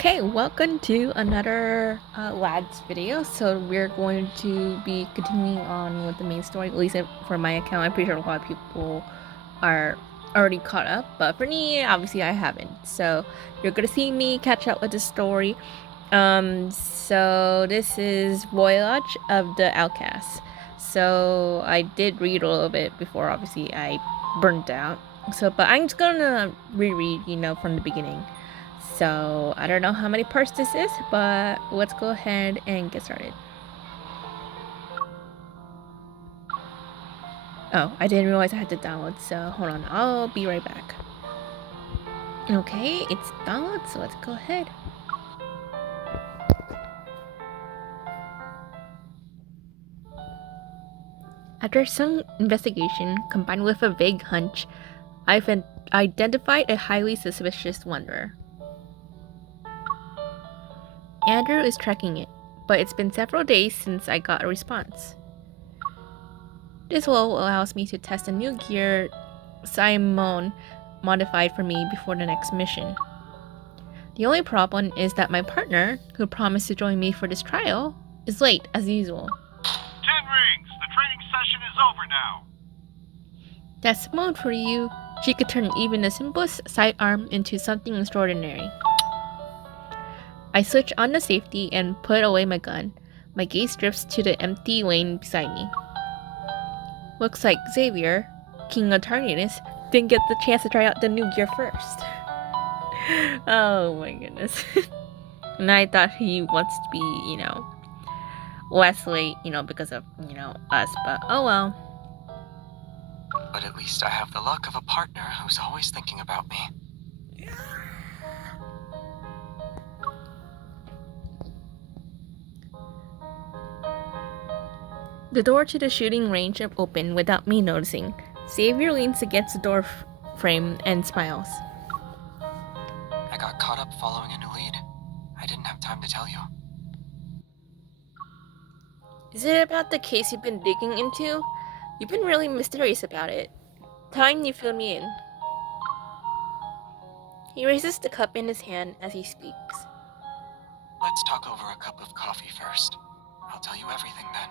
Okay, welcome to another lads video. So we're going to be continuing on with the main story, at least for my account. I'm pretty sure a lot of people are already caught up, but for me, obviously I haven't. So you're gonna see me catch up with the story. So this is Voyage of the Outcast. So I did read a little bit before, obviously I burnt out. So, but I'm just gonna reread, from the beginning. So I don't know how many parts this is, but let's go ahead and get started. Oh, I didn't realize I had to download, so hold on, I'll be right back. Okay, it's downloaded, so let's go ahead. After some investigation, combined with a vague hunch, I've identified a highly suspicious wanderer. Andrew is tracking it, but it's been several days since I got a response. This role allows me to test a new gear Simon modified for me before the next mission. The only problem is that my partner, who promised to join me for this trial, is late as usual. 10 rings! The training session is over now! That's Simone for you. She could turn even the simplest sidearm into something extraordinary. I switch on the safety and put away my gun. My gaze drifts to the empty lane beside me. Looks like Xavier, King of Tardiness, didn't get the chance to try out the new gear first. Oh my goodness. And I thought he wants to be, less late, because of, us, but oh well. But at least I have the luck of a partner who's always thinking about me. The door to the shooting range opened without me noticing. Xavier leans against the door frame and smiles. I got caught up following a new lead. I didn't have time to tell you. Is it about the case you've been digging into? You've been really mysterious about it. Time you fill me in. He raises the cup in his hand as he speaks. Let's talk over a cup of coffee first. I'll tell you everything then.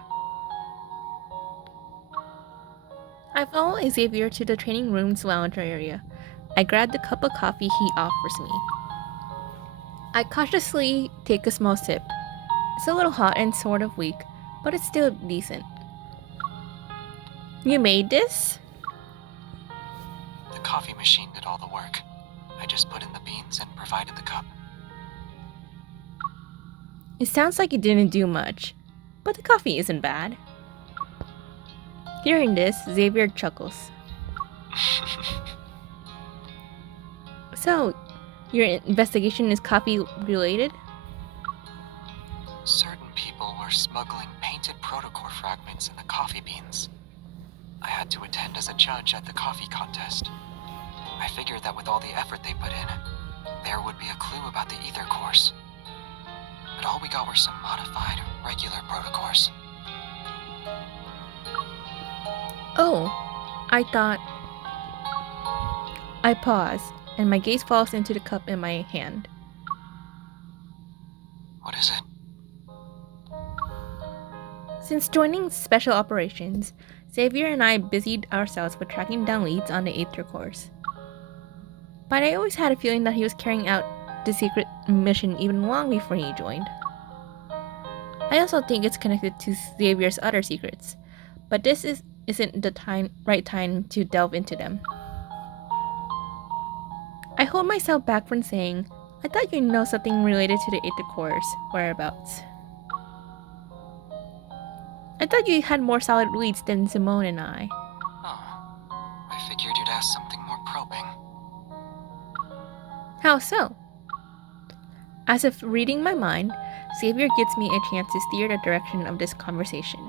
I follow Xavier to the training room's lounge area. I grab the cup of coffee he offers me. I cautiously take a small sip. It's a little hot and sort of weak, but it's still decent. You made this? The coffee machine did all the work. I just put in the beans and provided the cup. It sounds like you didn't do much, but the coffee isn't bad. Hearing this, Xavier chuckles. So, your investigation is coffee related? Certain people were smuggling painted protocore fragments in the coffee beans. I had to attend as a judge at the coffee contest. I figured that with all the effort they put in, there would be a clue about the ether cores. But all we got were some modified, regular protocores. Oh, I thought... I pause, and my gaze falls into the cup in my hand. What is it? Since joining Special Operations, Xavier and I busied ourselves with tracking down leads on the Aether Course. But I always had a feeling that he was carrying out the secret mission even long before he joined. I also think it's connected to Xavier's other secrets, but this isn't the right time to delve into them. I hold myself back from saying, I thought you know something related to the Aether Core's whereabouts. I thought you had more solid leads than Simone and I. Oh, I figured you'd ask something more probing. How so? As if reading my mind, Xavier gives me a chance to steer the direction of this conversation.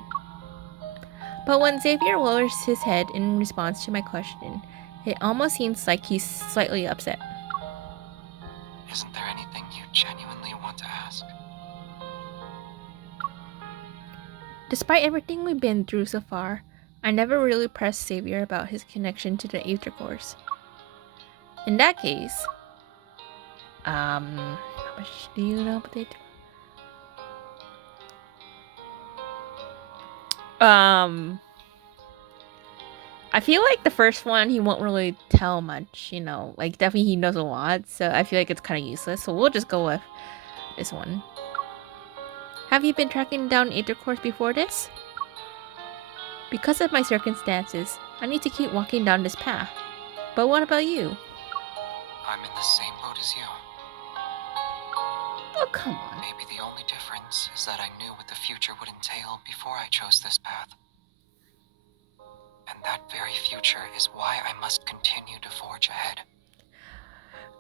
But when Xavier lowers his head in response to my question, it almost seems like he's slightly upset. Isn't there anything you genuinely want to ask? Despite everything we've been through so far, I never really pressed Xavier about his connection to the Aether Course. In that case, how Do you know what they do? I feel like the first one he won't really tell much, you know. Like definitely he knows a lot, so I feel like it's kind of useless. So we'll just go with this one. Have you been tracking down Aether cores before this? Because of my circumstances, I need to keep walking down this path. But what about you? I'm in the same boat as you. Oh, come on. Maybe the only difference is that I knew what the future would entail before I chose this path. And that very future is why I must continue to forge ahead.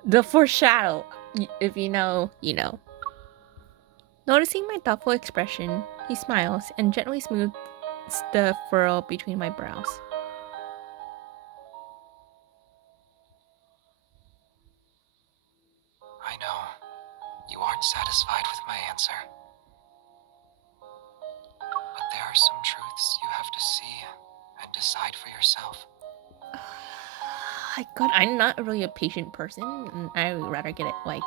The foreshadow. If you know, you know. Noticing my thoughtful expression, he smiles and gently smooths the furrow between my brows. I know. You aren't satisfied with my answer. But there are some truths you have to see and decide for yourself. God, I'm not really a patient person, and I would rather get it like.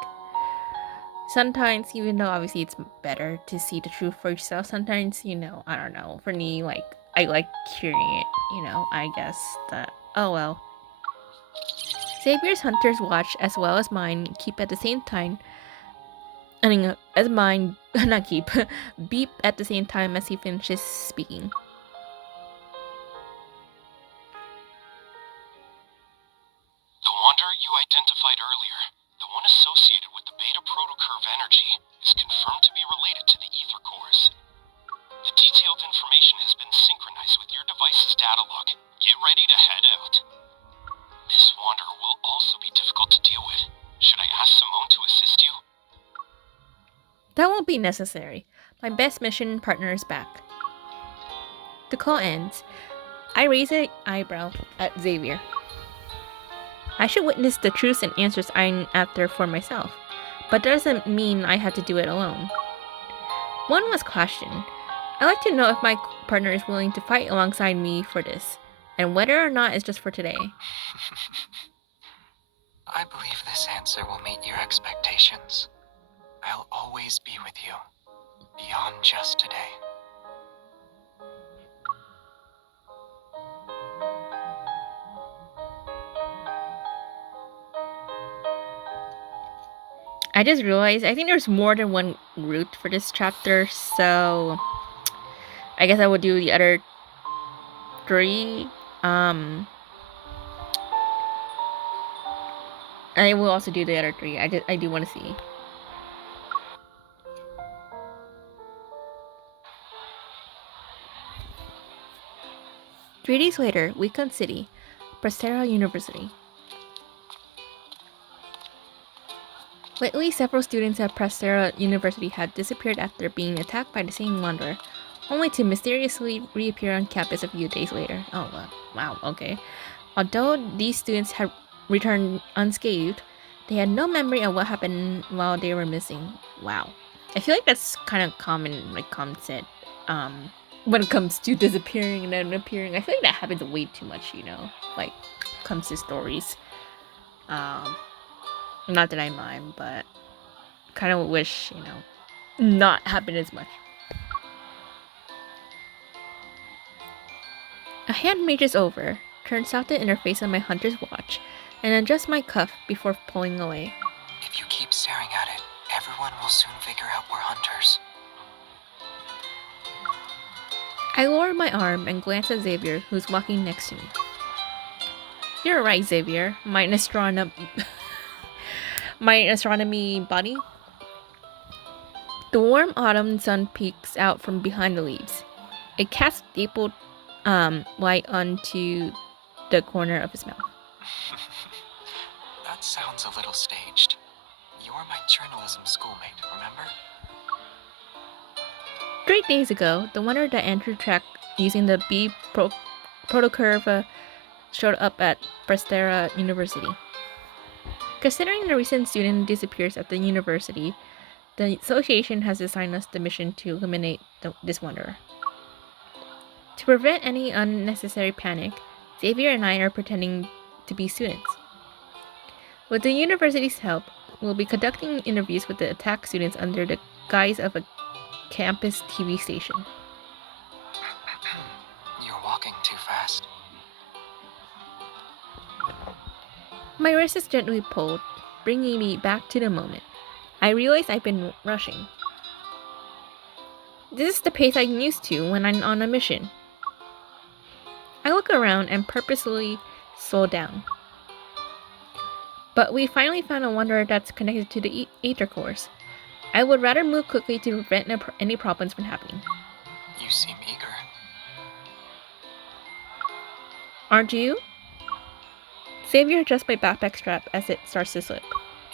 Sometimes, even though obviously it's better to see the truth for yourself, sometimes, you know, I don't know. For me, like, I like curing it, you know, I guess that. Oh well. Xavier's hunter's watch, as well as mine, keep at the same time. I mean, as mine, not keep, beep at the same time as he finishes speaking. The wanderer you identified earlier, the one associated with the beta protocurve energy, is confirmed to be related to the ether cores. The detailed information has been synchronized with your device's data log. Get ready to head out. This wanderer will also be difficult to deal with. Should I ask Simone to assist you? That won't be necessary. My best mission partner is back. The call ends. I raise an eyebrow at Xavier. I should witness the truths and answers I'm after for myself, but that doesn't mean I have to do it alone. One must question. I'd like to know if my partner is willing to fight alongside me for this, and whether or not it's just for today. I believe this answer will meet your expectations. I'll always be with you, beyond just today. I just realized I think there's more than one route for this chapter, so I guess I will do the other 3. I will also do the other 3. I do want to see. Three days later, Weekend City, Prestera University. Lately, several students at Prestera University had disappeared after being attacked by the same wanderer, only to mysteriously reappear on campus a few days later. Oh, wow, okay. Although these students had returned unscathed, they had no memory of what happened while they were missing. Wow. I feel like that's kind of common, like concept, when it comes to disappearing and then appearing. I feel like that happens way too much, you know, like, comes to stories. Not that I mind, but kind of wish, you know, not happen as much. A hand reaches over, turns out the interface on my hunter's watch, and adjusts my cuff before pulling away. If you keep staring at it, everyone will soon figure out we're hunters. I lower my arm and glance at Xavier, who's walking next to me. You're right, Xavier. My astronomy buddy. The warm autumn sun peeks out from behind the leaves. It casts stapled light onto the corner of his mouth. That sounds a little staged. You were my journalism schoolmate, remember? 3 days ago, the wanderer that Andrew tracked using the B protocurve showed up at Prestera University. Considering the recent student disappears at the university, the association has assigned us the mission to eliminate this wanderer. To prevent any unnecessary panic, Xavier and I are pretending to be students. With the university's help, will be conducting interviews with the attack students under the guise of a campus TV station. You're walking too fast. My wrist is gently pulled, bringing me back to the moment. I realize I've been rushing. This is the pace I'm used to when I'm on a mission. I look around and purposely slow down. But we finally found a wanderer that's connected to the Aether cores. I would rather move quickly to prevent any problems from happening. You seem eager. Aren't you? Xavier adjusts my backpack strap as it starts to slip.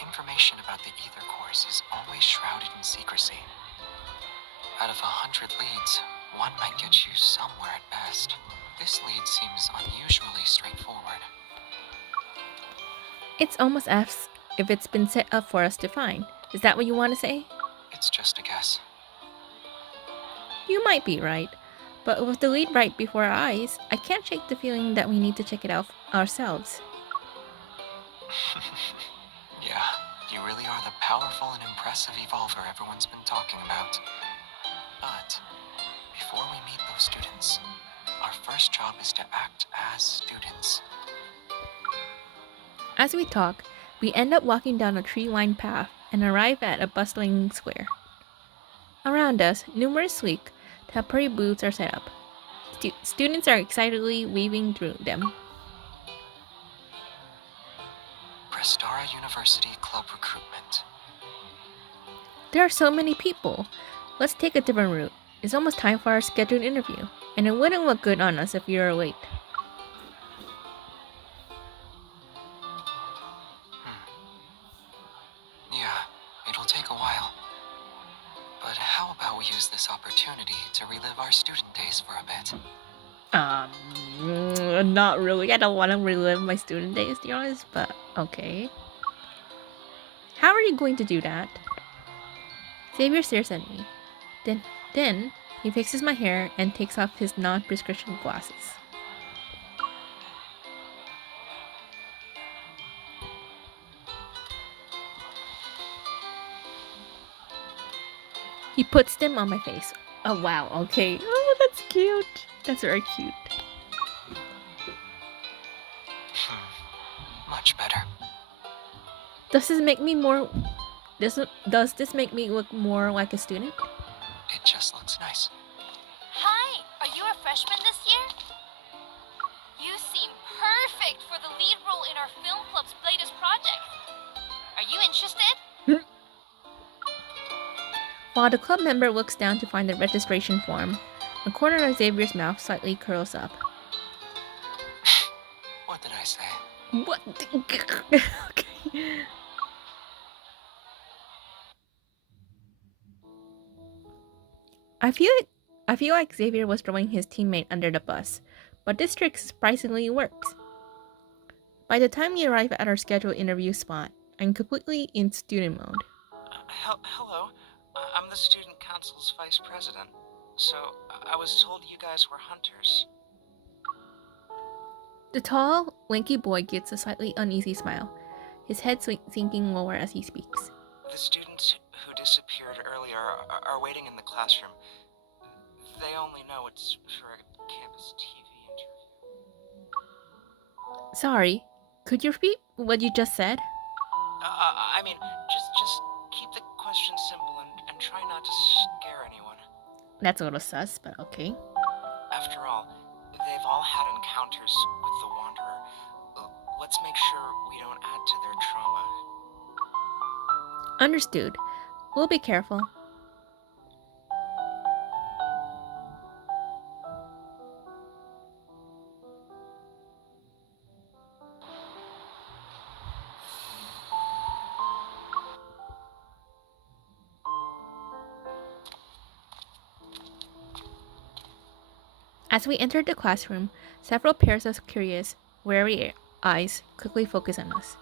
Information about the Aether cores is always shrouded in secrecy. Out of 100 leads, one might get you somewhere at best. This lead seems unusually straightforward. It's almost as if it's been set up for us to find. Is that what you want to say? It's just a guess. You might be right. But with the lead right before our eyes, I can't shake the feeling that we need to check it out ourselves. Yeah, you really are the powerful and impressive evolver everyone's been talking about. But before we meet those students, our first job is to act as students. As we talk, we end up walking down a tree-lined path and arrive at a bustling square. Around us, numerous sleek, temporary booths are set up. Students are excitedly weaving through them. Prestara University Club Recruitment. There are so many people. Let's take a different route. It's almost time for our scheduled interview, and it wouldn't look good on us if we were late. Yeah, it'll take a while. But how about we use this opportunity to relive our student days for a bit? Not really. I don't want to relive my student days, to be honest, but okay. How are you going to do that? Xavier stares at me. Then he fixes my hair and takes off his non-prescription glasses. He puts them on my face. Oh wow, okay. Oh, that's cute. That's very cute. Much better. Does this make me look more like a student? It just looks nice. Hi, are you a freshman this year? You seem perfect for the lead role in our film club's latest project. Are you interested? While the club member looks down to find the registration form, the corner of Xavier's mouth slightly curls up. What did I say? What? Okay. I feel like Xavier was throwing his teammate under the bus, but this trick surprisingly works. By the time we arrive at our scheduled interview spot, I'm completely in student mode. Hello, I'm the student council's vice president. So, I was told you guys were hunters. The tall, lanky boy gets a slightly uneasy smile, his head sinking lower as he speaks. The students who disappeared earlier are waiting in the classroom. They only know it's for a campus TV interview. Sorry, could you repeat what you just said? I mean, just keep the questions simple and try not to scare anyone. That's a little sus, but okay. After all, they've all had encounters with the Wanderer. Let's make sure we don't add to their trauma. Understood. We'll be careful. As we entered the classroom, several pairs of curious, wary eyes quickly focus on us.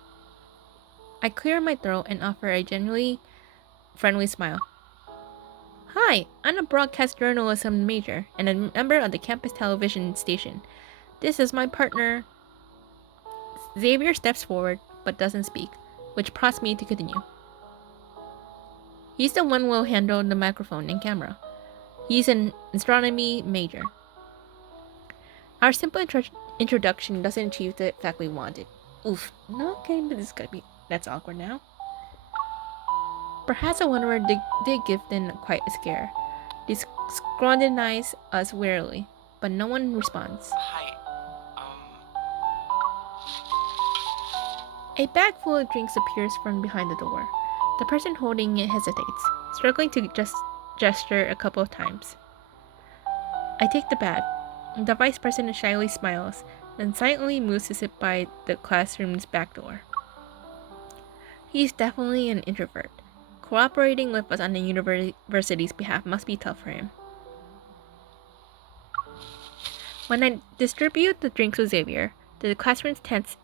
I clear my throat and offer a genuinely friendly smile. Hi, I'm a broadcast journalism major and a member of the campus television station. This is my partner. Xavier steps forward but doesn't speak, which prompts me to continue. He's the one who will handle the microphone and camera. He's an astronomy major. Our simple introduction doesn't achieve the effect we wanted. Oof, no, okay, but this is gonna be. That's awkward now. Perhaps the wanderer did give them quite a scare. They scrutinize us warily, but no one responds. Hi. A bag full of drinks appears from behind the door. The person holding it hesitates, struggling to just gesture a couple of times. I take the bag. The vice president shyly smiles, then silently moves to sit by the classroom's back door. He's definitely an introvert. Cooperating with us on the university's behalf must be tough for him. When I distribute the drinks to Xavier, the classroom's tense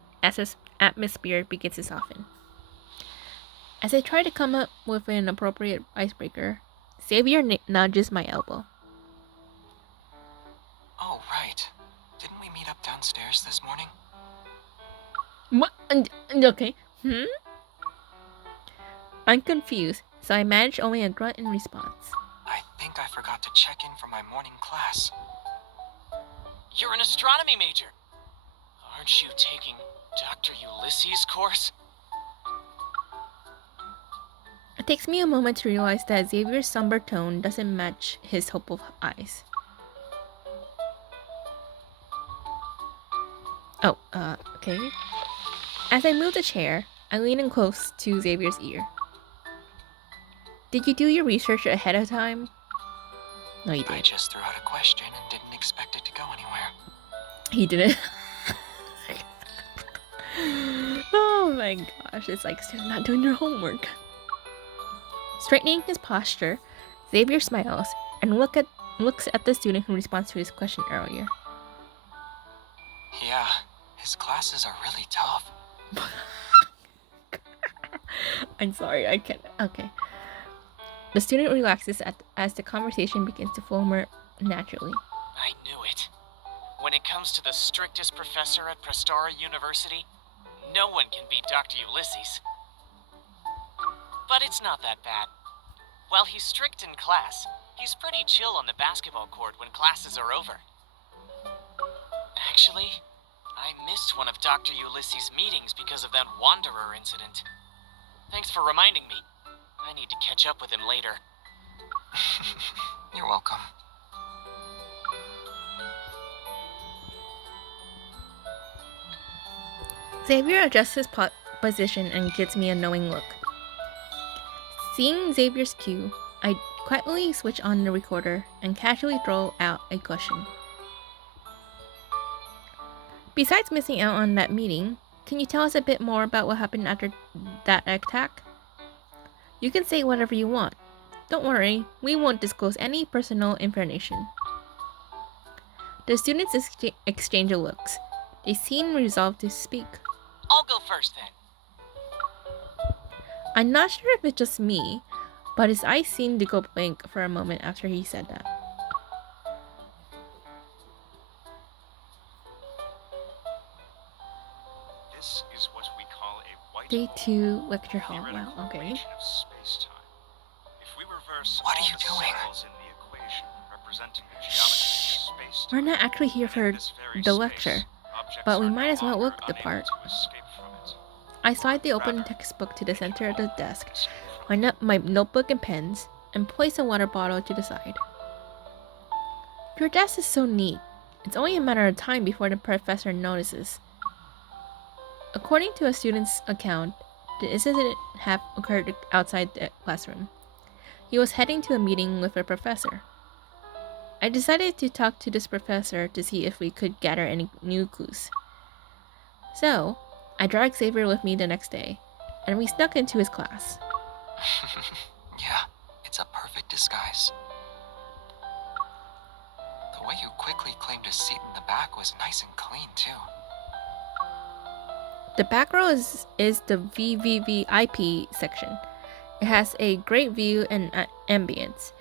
atmosphere begins to soften. As I try to come up with an appropriate icebreaker, Xavier nudges my elbow. Oh, right. Didn't we meet up downstairs this morning? What? Okay. I'm confused, so I manage only a grunt in response. I think I forgot to check in for my morning class. You're an astronomy major. Aren't you taking Dr. Ulysses' course? It takes me a moment to realize that Xavier's somber tone doesn't match his hopeful eyes. Oh, okay. As I move the chair, I lean in close to Xavier's ear. Did you do your research ahead of time? No, you I didn't. just threw out a question and didn't expect it to go anywhere. He didn't. Oh my gosh, it's like students not doing their homework. Straightening his posture, Xavier smiles and looks at the student who responds to his question earlier. Yeah, his classes are really tough. I'm sorry, I can't. Okay. The student relaxes as the conversation begins to flow more naturally. I knew it. When it comes to the strictest professor at Prestara University, no one can beat Dr. Ulysses. But it's not that bad. While he's strict in class, he's pretty chill on the basketball court when classes are over. Actually, I missed one of Dr. Ulysses' meetings because of that Wanderer incident. Thanks for reminding me. I need to catch up with him later. You're welcome. Xavier adjusts his position and gives me a knowing look. Seeing Xavier's cue, I quietly switch on the recorder and casually throw out a question. Besides missing out on that meeting, can you tell us a bit more about what happened after that attack? You can say whatever you want. Don't worry, we won't disclose any personal information. The students exchange looks. They seem resolved to speak. I'll go first then. I'm not sure if it's just me, but his eyes seemed to go blank for a moment after he said that. This is what we call a white Day hole. 2, lecture hall. Wow, okay. Equation of space-time. If we reverse What are all you the doing? cells in the equation representing the geometry of space-time, We're not actually here for in this very the space, lecture, objects but we are might no as well longer look the unable part. to escape from it. I slide the open Rather, textbook to the they can center of the all desk, escape from line up my notebook and pens, and place a water bottle to the side. Your desk is so neat. It's only a matter of time before the professor notices. According to a student's account, the incident occurred outside the classroom. He was heading to a meeting with a professor. I decided to talk to this professor to see if we could gather any new clues. So, I dragged Xavier with me the next day, and we snuck into his class. Yeah, it's a perfect disguise. The way you quickly claimed a seat in the back was nice and clean, too. The back row is the VVVIP section. It has a great view and ambience,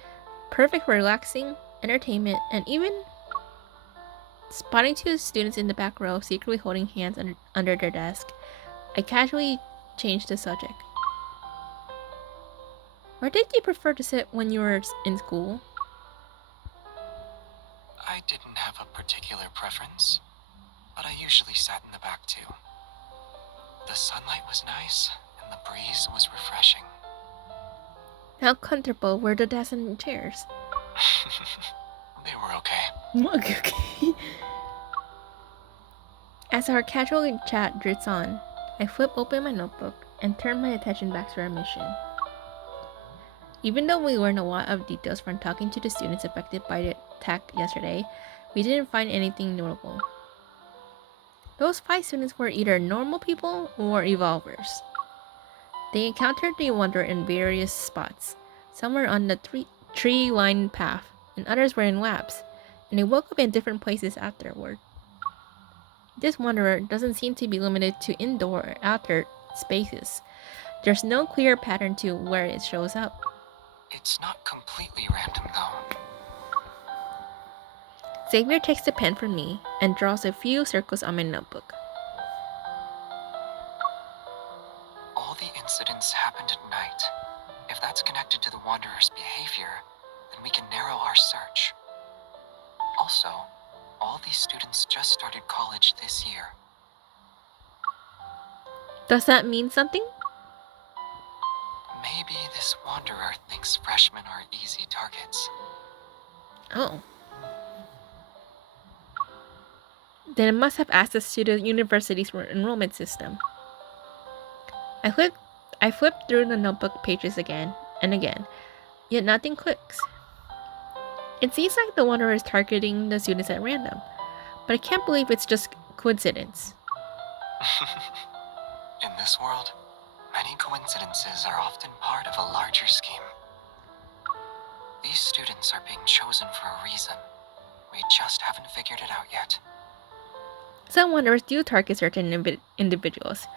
perfect for relaxing, entertainment, and even spotting two students in the back row secretly holding hands under their desk. I casually changed the subject. Where did you prefer to sit when you were in school? I didn't have a particular preference, but I usually sat in the back too. The sunlight was nice, and the breeze was refreshing. How comfortable were the desks and chairs? They were okay. Okay. As our casual chat drifts on, I flip open my notebook and turn my attention back to our mission. Even though we learned a lot of details from talking to the students affected by the attack yesterday, we didn't find anything notable. Those 5 students were either normal people or evolvers. They encountered the Wonder in various spots. Some were on the tree-lined path, and others were in labs, and they woke up in different places afterward. This Wanderer doesn't seem to be limited to indoor or outdoor spaces. There's no clear pattern to where it shows up. It's not completely random, though. Xavier takes the pen from me and draws a few circles on my notebook. All the incidents happened at night. If that's connected to the Wanderer's behavior, then we can narrow our search. Also, all these students just started college this year. Does that mean something? Maybe this Wanderer thinks freshmen are easy targets. Oh. Then it must have access to the university's enrollment system. I flipped through the notebook pages again and again, yet nothing clicks. It seems like the Wanderer is targeting the students at random, but I can't believe it's just coincidence. In this world, many coincidences are often part of a larger scheme. These students are being chosen for a reason. We just haven't figured it out yet. Some Wanderers do target certain individuals.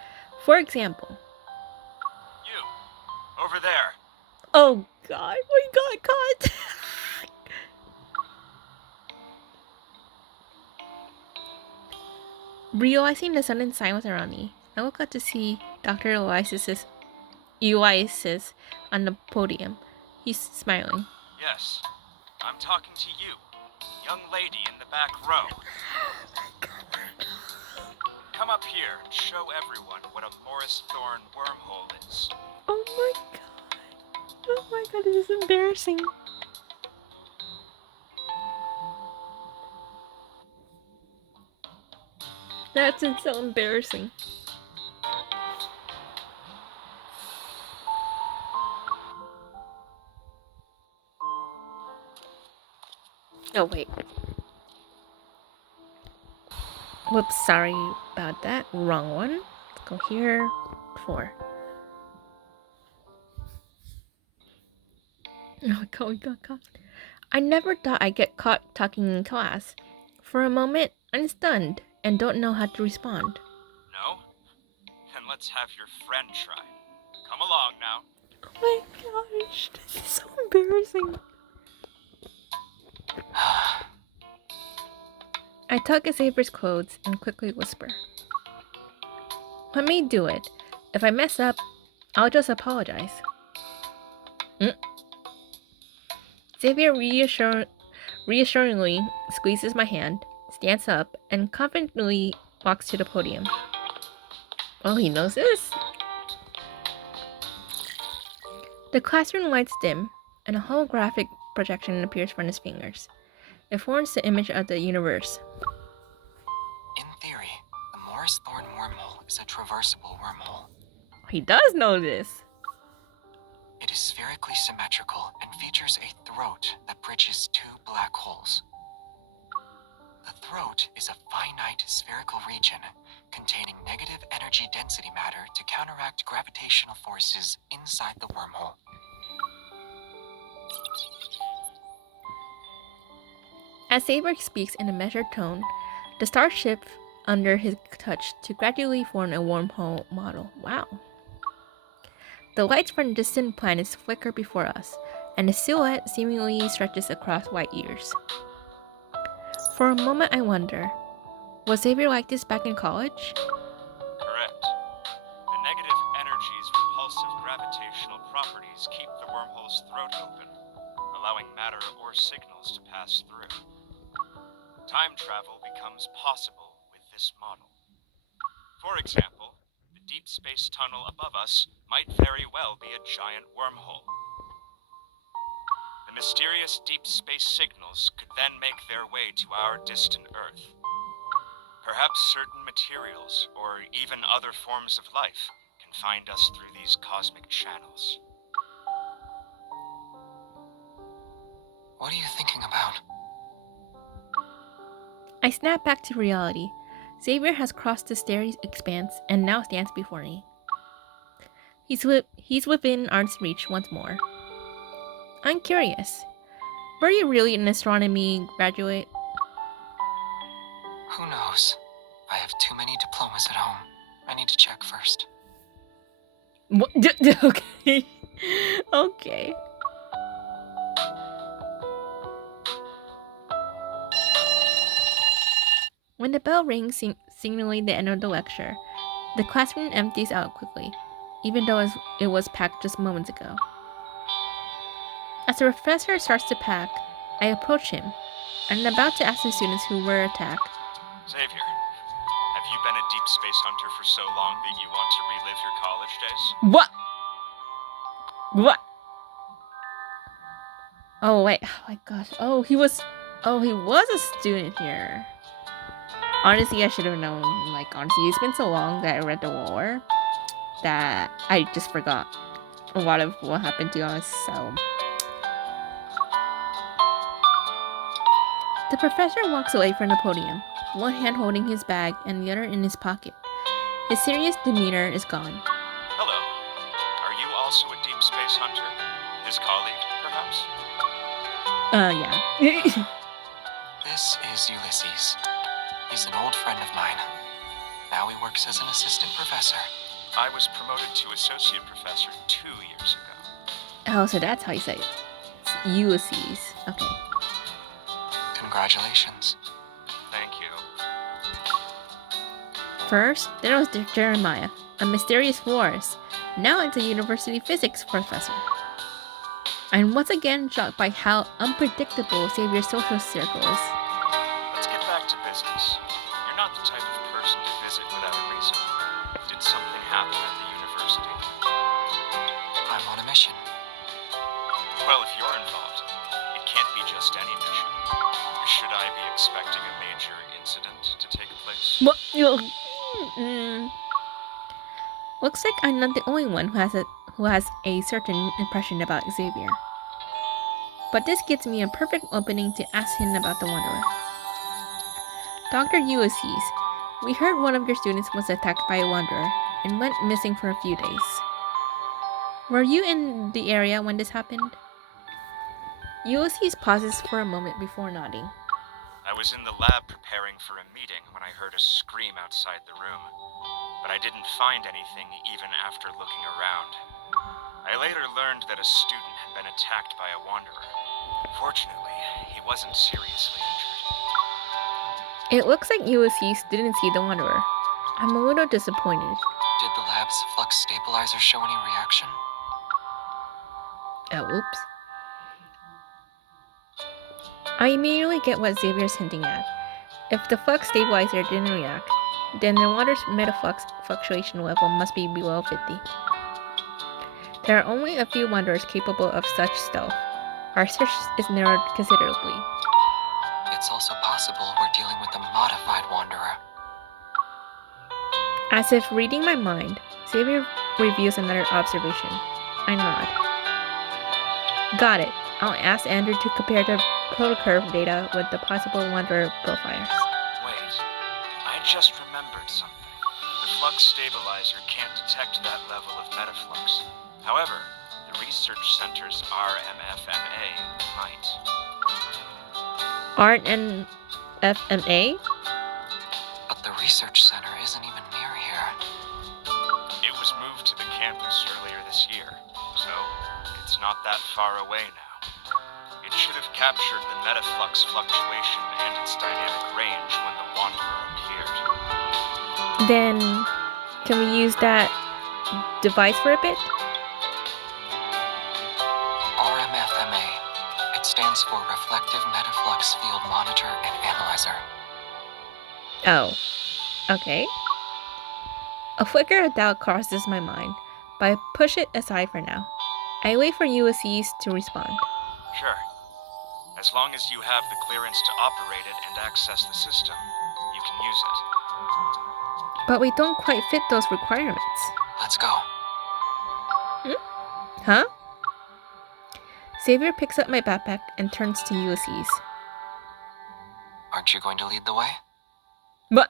For example, You, over there. oh god, we got caught! Realizing the sudden silence around me, I look up to see Dr. Elias on the podium. He's smiling. Yes, I'm talking to you, young lady in the back row. Come up here and show everyone what a Morris Thorn wormhole is. Oh my god, this is embarrassing. That's so embarrassing. Oh, wait. Whoops, sorry about that. Wrong one. Let's go here. 4. Oh, we got caught. I never thought I'd get caught talking in class. For a moment, I'm stunned and don't know how to respond. No? Then let's have your friend try. Come along now. Oh my gosh, this is so embarrassing. I tug at Xavier's clothes and quickly whisper. Let me do it. If I mess up, I'll just apologize. Xavier reassuringly squeezes my hand, stands up, and confidently walks to the podium. Oh, he knows this. The classroom lights dim, and a holographic projection appears from his fingers. It forms the image of the universe. In theory, the Morris Thorn wormhole is a traversable wormhole. He does know this. It is spherically symmetrical and features a throat that bridges 2 black holes. The throat is a finite spherical region containing negative energy density matter to counteract gravitational forces inside the wormhole. As Xavier speaks in a measured tone, the stars shift under his touch to gradually form a wormhole model. Wow. The lights from distant planets flicker before us, and the silhouette seemingly stretches across white years. For a moment I wonder, was Xavier like this back in college? Correct. The negative energy's repulsive gravitational properties keep the wormhole throat open, allowing matter or signals to pass through. Time travel becomes possible with this model. For example, the deep space tunnel above us might very well be a giant wormhole. The mysterious deep space signals could then make their way to our distant Earth. Perhaps certain materials, or even other forms of life, can find us through these cosmic channels. What are you thinking about? I snap back to reality. Xavier has crossed the starry expanse and now stands before me. He's within arm's reach once more. I'm curious. Were you really an astronomy graduate? Who knows? I have too many diplomas at home. I need to check first. What? Okay. Okay. When the bell rings, signaling the end of the lecture, the classroom empties out quickly, even though it was packed just moments ago. As the professor starts to pack, I approach him. I'm about to ask the students who were attacked. Xavier, have you been a deep space hunter for so long that you want to relive your college days? What? What? Oh wait, oh my gosh. Oh, he was a student here. Honestly, I should have known. Like, honestly, it's been so long that I read the lore that I just forgot a lot of what happened to us, so. The professor walks away from the podium, one hand holding his bag and the other in his pocket. His serious demeanor is gone. Hello. Are you also a deep space hunter? His colleague, perhaps? Yeah. This is Ulysses. He's an old friend of mine. Now he works as an assistant professor. I was promoted to associate professor 2 years ago. Oh, so that's how you say it. It's Ulysses. Okay. Congratulations. Thank you. First, there was Jeremiah, a mysterious florist. Now it's a university physics professor. I'm once again shocked by how unpredictable Xavier's social circle is. Let's get back to business. You're not the type of person to visit without a reason. Did something happen at the university? I'm on a mission. Well, if you're involved, it can't be just any mission. Should I be expecting a major incident to take place? What? Looks like I'm not the only one who has a certain impression about Xavier. But this gives me a perfect opening to ask him about the Wanderer. Dr. Ulysses, we heard one of your students was attacked by a Wanderer and went missing for a few days. Were you in the area when this happened? Ulysses pauses for a moment before nodding. I was in the lab preparing for a meeting when I heard a scream outside the room, but I didn't find anything even after looking around. I later learned that a student had been attacked by a Wanderer. Fortunately, he wasn't seriously injured. It looks like Ulysses didn't see the Wanderer. I'm a little disappointed. Did the lab's flux stabilizer show any reaction? Oh, oops. I immediately get what Xavier's hinting at. If the flux stabilizer didn't react, then the water's metaflux fluctuation level must be below 50. There are only a few wanderers capable of such stealth. Our search is narrowed considerably. It's also possible we're dealing with a modified Wanderer. As if reading my mind, Xavier reviews another observation. I nod. Got it. I'll ask Andrew to compare the protocurve data with the possible wanderer profiles. Wait, I just remembered something. The flux stabilizer can't detect that level of metaflux. However, the research center's RMFMA might. RMFMA? But the research center isn't even near here. It was moved to the campus earlier this year, so it's not that far away now. It should have captured the metaflux fluctuation and its dynamic range when the Wanderer appeared. Then, can we use that device for a bit? It stands for Reflective Metaflux Field Monitor and Analyzer. Oh, okay. A flicker of doubt crosses my mind, but I push it aside for now. I wait for Ulysses to respond. Sure. As long as you have the clearance to operate it and access the system, you can use it. But we don't quite fit those requirements. Let's go. Huh? Xavier picks up my backpack and turns to Ulysses. Aren't you going to lead the way? But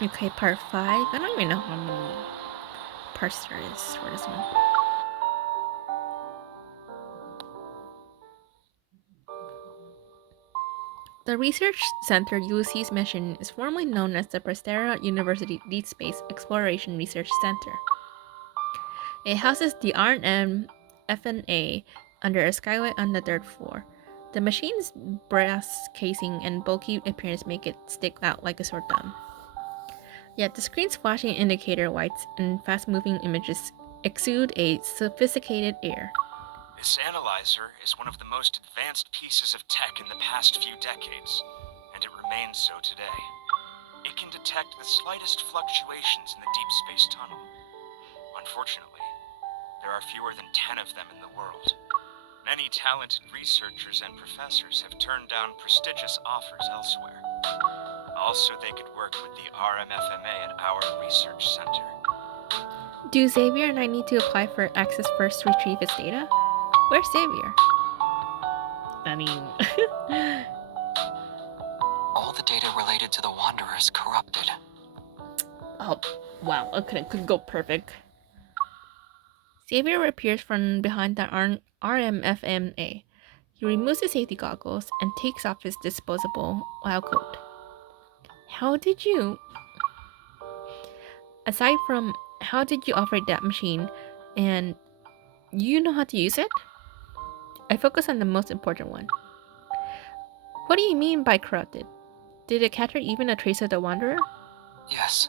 okay, part 5. I don't even know how many parts there is for this one. The Research Center Ulysses mission is formerly known as the Prestera University Deepspace Exploration Research Center. It houses the R&M FNA under a skylight on the 3rd floor. The machine's brass casing and bulky appearance make it stick out like a sore thumb. Yet the screen's flashing indicator lights and fast-moving images exude a sophisticated air. This analyzer is one of the most advanced pieces of tech in the past few decades, and it remains so today. It can detect the slightest fluctuations in the deep space tunnel. Unfortunately, there are fewer than 10 of them in the world. Many talented researchers and professors have turned down prestigious offers elsewhere. Also, they could work with the RMFMA at our research center. Do Xavier and I need to apply for access first to retrieve his data? Where's Xavier? I mean... All the data related to the Wanderer is corrupted. Oh, wow. Okay, could go perfect. Xavier appears from behind the RMFMA. He removes his safety goggles and takes off his disposable lab coat. How did you... Aside from how did you operate that machine, and you know how to use it? I focus on the most important one. What do you mean by corrupted? Did it capture even a trace of the Wanderer? Yes.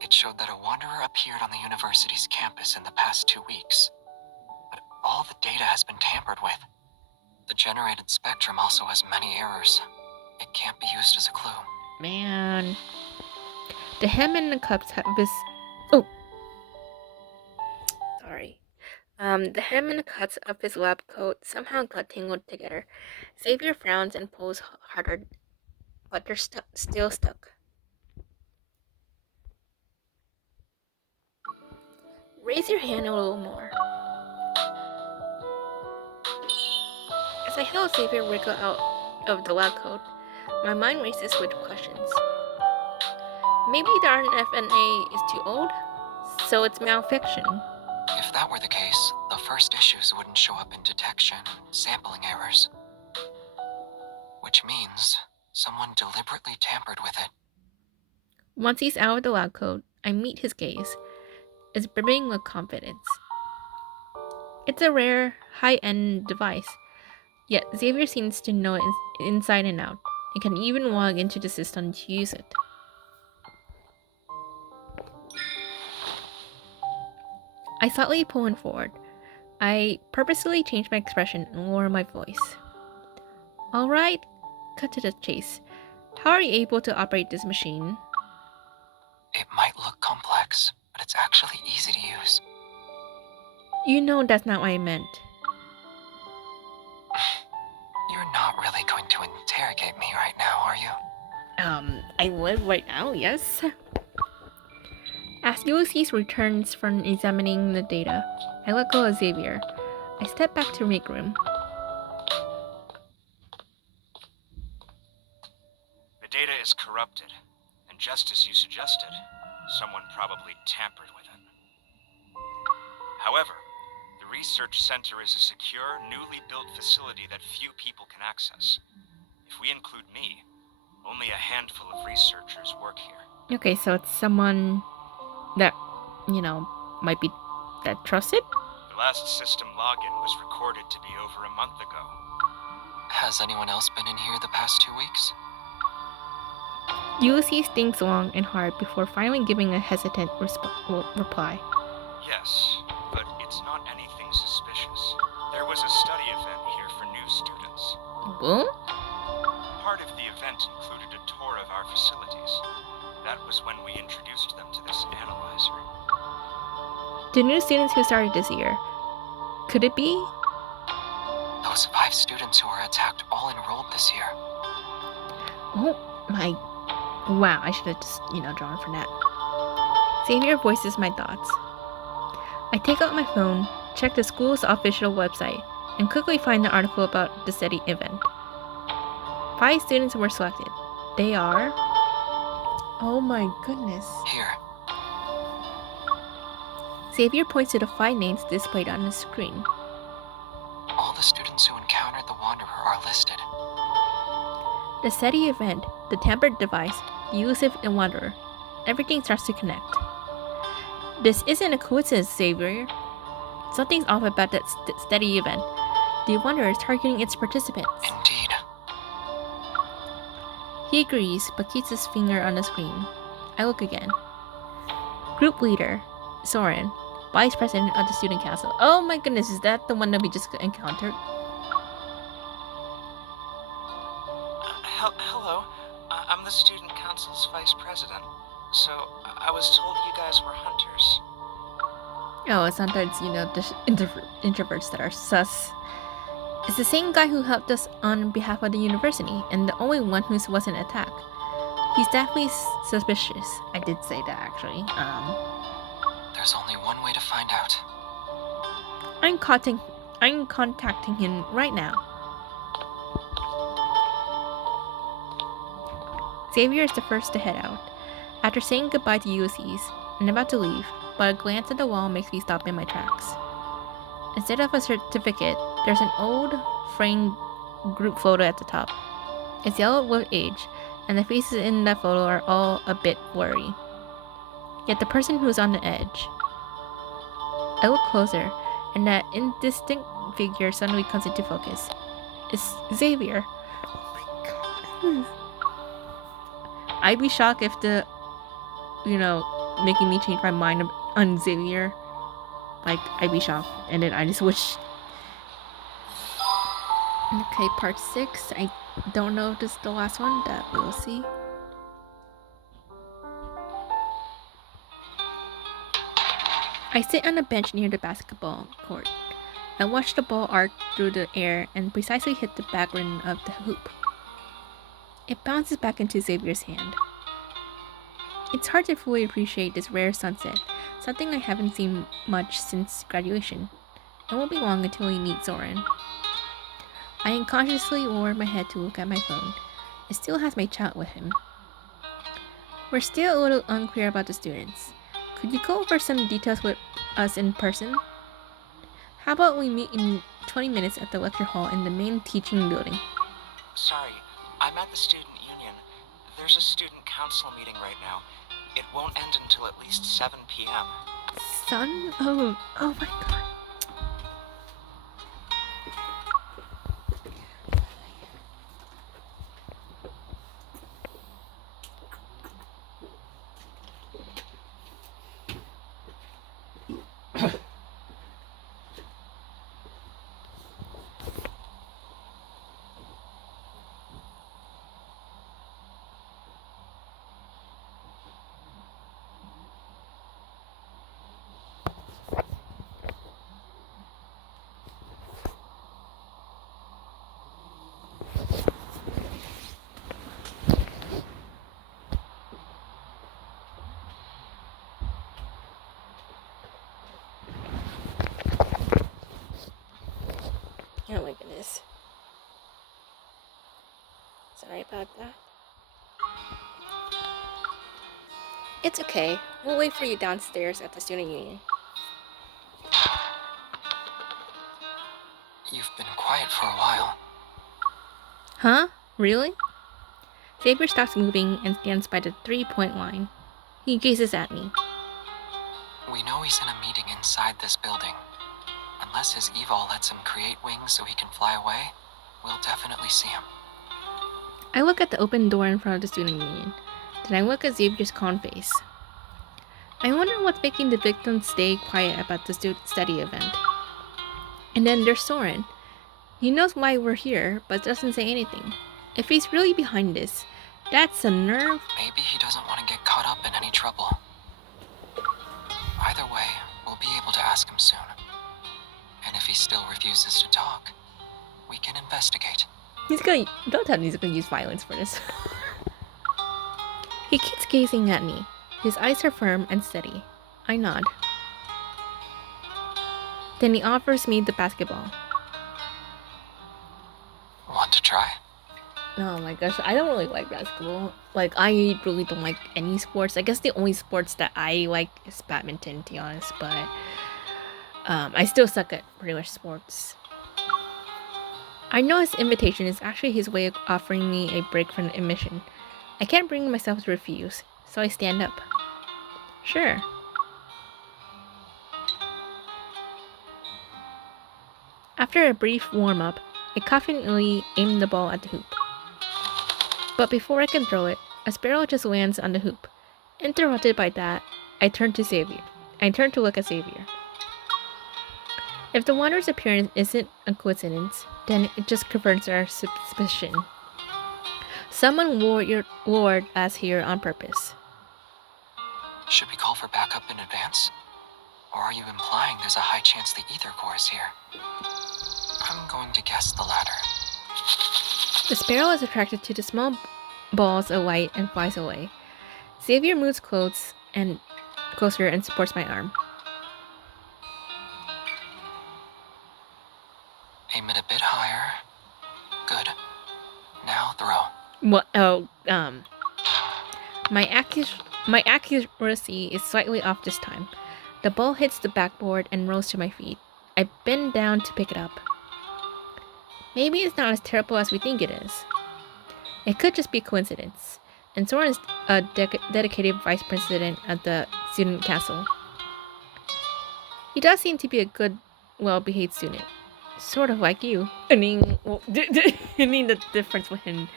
It showed that a Wanderer appeared on the university's campus in the past 2 weeks. But all the data has been tampered with. The generated spectrum also has many errors. It can't be used as a clue. Man. The hem and the cups have this... Oh! Sorry. The hem and the cuts of his lab coat somehow got tangled together. Xavier frowns and pulls harder, but they're still stuck. Raise your hand a little more. As I help Xavier wriggle out of the lab coat, my mind races with questions. Maybe the RNFNA is too old, so it's malfunctioning. If that were the case, the first issues wouldn't show up in detection and sampling errors. Which means someone deliberately tampered with it. Once he's out of the lab coat, I meet his gaze. It's brimming with confidence. It's a rare, high-end device, yet Xavier seems to know it inside and out, and can even log into the system to use it. I slightly pull him forward. I purposely change my expression and lower my voice. Alright, cut to the chase. How are you able to operate this machine? It might look complex, but it's actually easy to use. You know that's not what I meant. You're not really going to interrogate me right now, are you? I would right now, yes. As Ulysses returns from examining the data, I let go of Xavier. I step back to make room. The data is corrupted, and just as you suggested, someone probably tampered with it. However, the research center is a secure, newly built facility that few people can access. If we include me, only a handful of researchers work here. Okay, so it's someone that, might be that trusted? The last system login was recorded to be over a month ago. Has anyone else been in here the past 2 weeks? Ulysses thinks long and hard before finally giving a hesitant reply. Yes, but it's not anything suspicious. There was a study event here for new students. Boom? Part of the event included a tour of our facilities. That was when we introduced them to this analyzer. The new students who started this year. Could it be? Those 5 students who were attacked all enrolled this year. Oh my. Wow, I should have just, drawn for that. Xavier voices my thoughts. I take out my phone, check the school's official website, and quickly find the article about the study event. 5 students were selected. They are... Oh my goodness. Here. Xavier points to the 5 names displayed on the screen. All the students who encountered the Wanderer are listed. The study event, the tampered device, the Immersive and Wanderer. Everything starts to connect. This isn't a coincidence, Xavier. Something's off about that study event. The Wanderer is targeting its participants. Indeed. He agrees, but keeps his finger on the screen. I look again. Group leader, Soren, vice president of the student council. Oh my goodness, is that the one that we just encountered? Hello. I'm the student council's vice president. So, I was told you guys were hunters. Oh, it's not that it's, the introverts that are sus. It's the same guy who helped us on behalf of the university, and the only one who wasn't attacked. He's definitely suspicious. I did say that, actually. There's only one way to find out. I'm contacting him right now. Xavier is the first to head out. After saying goodbye to Ulysses, I'm about to leave, but a glance at the wall makes me stop in my tracks. Instead of a certificate, there's an old, framed group photo at the top. It's yellowed with age, and the faces in that photo are all a bit blurry. Yet the person who's on the edge. I look closer, and that indistinct figure suddenly comes into focus. It's Xavier. Oh my god. I'd be shocked if the, making me change my mind on Xavier. I'd be shocked, and then I just wish. Okay, part 6. I don't know if this is the last one. That we'll see. I sit on a bench near the basketball court. I watch the ball arc through the air and precisely hit the back rim of the hoop. It bounces back into Xavier's hand. It's hard to fully appreciate this rare sunset, something I haven't seen much since graduation. It won't be long until we meet Soren. I unconsciously lower my head to look at my phone. It still has my chat with him. We're still a little unclear about the students. Could you go over some details with us in person? How about we meet in 20 minutes at the lecture hall in the main teaching building? Sorry, I'm at the student union. There's a student council meeting right now. It won't end until at least 7 p.m. Son? Oh my god. Oh my goodness. Sorry about that. It's okay. We'll wait for you downstairs at the student union. You've been quiet for a while. Huh? Really? Xavier stops moving and stands by the 3-point line. He gazes at me. We know he's in a meeting inside this building. Unless his eval lets him create wings so he can fly away, We'll definitely see him. I look at the open door in front of the student union. Then I look at Xavier's calm face. I wonder what's making the victims stay quiet about the study event. And then there's Soren. He knows why we're here, but doesn't say anything. If he's really behind this, that's a nerve. Maybe he doesn't want to get caught up in any trouble. Either way, we'll be able to ask him soon. And if he still refuses to talk, we can investigate. Don't tell me he's gonna use violence for this. He keeps gazing at me. His eyes are firm and steady. I nod. Then he offers me the basketball. Want to try? Oh my gosh, I don't really like basketball. Like, I really don't like any sports. I guess the only sports that I like is badminton, to be honest. But I still suck at pretty much sports. I know his invitation is actually his way of offering me a break from the admission. I can't bring myself to refuse, so I stand up. Sure. After a brief warm-up, I confidently aim the ball at the hoop. But before I can throw it, a sparrow just lands on the hoop. Interrupted by that, I turn to look at Xavier. If the wanderer's appearance isn't a coincidence, then it just confirms our suspicion. Someone lured us here on purpose. Should we call for backup in advance? Or are you implying there's a high chance the ether core is here? I'm going to guess the latter. The sparrow is attracted to the small balls of light and flies away. Xavier moves closer and supports my arm. Aim it a bit higher. Good. Now throw. What? Oh, my accuracy is slightly off this time. The ball hits the backboard and rolls to my feet. I bend down to pick it up. Maybe it's not as terrible as we think it is. It could just be a coincidence. And Soren is a dedicated vice president at the student council. He does seem to be a good, well-behaved student. Sort of like you. I mean, the difference with him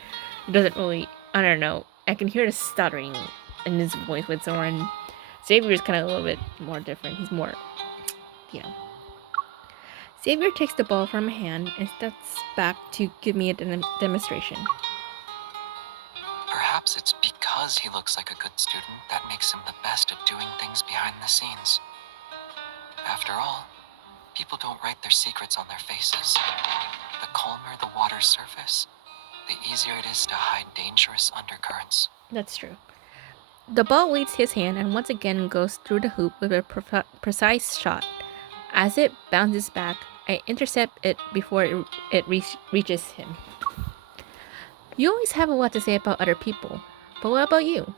doesn't really, I don't know. I can hear the stuttering in his voice with Soren. Xavier is kind of a little bit more different. He's more, Xavier takes the ball from my hand and steps back to give me a demonstration. Perhaps it's because he looks like a good student that makes him the best at doing things behind the scenes. After all, people don't write their secrets on their faces. The calmer the water's surface, the easier it is to hide dangerous undercurrents. That's true. The ball leads his hand and once again goes through the hoop with a precise shot. As it bounces back, I intercept it before it reaches him. You always have a lot to say about other people, but what about you?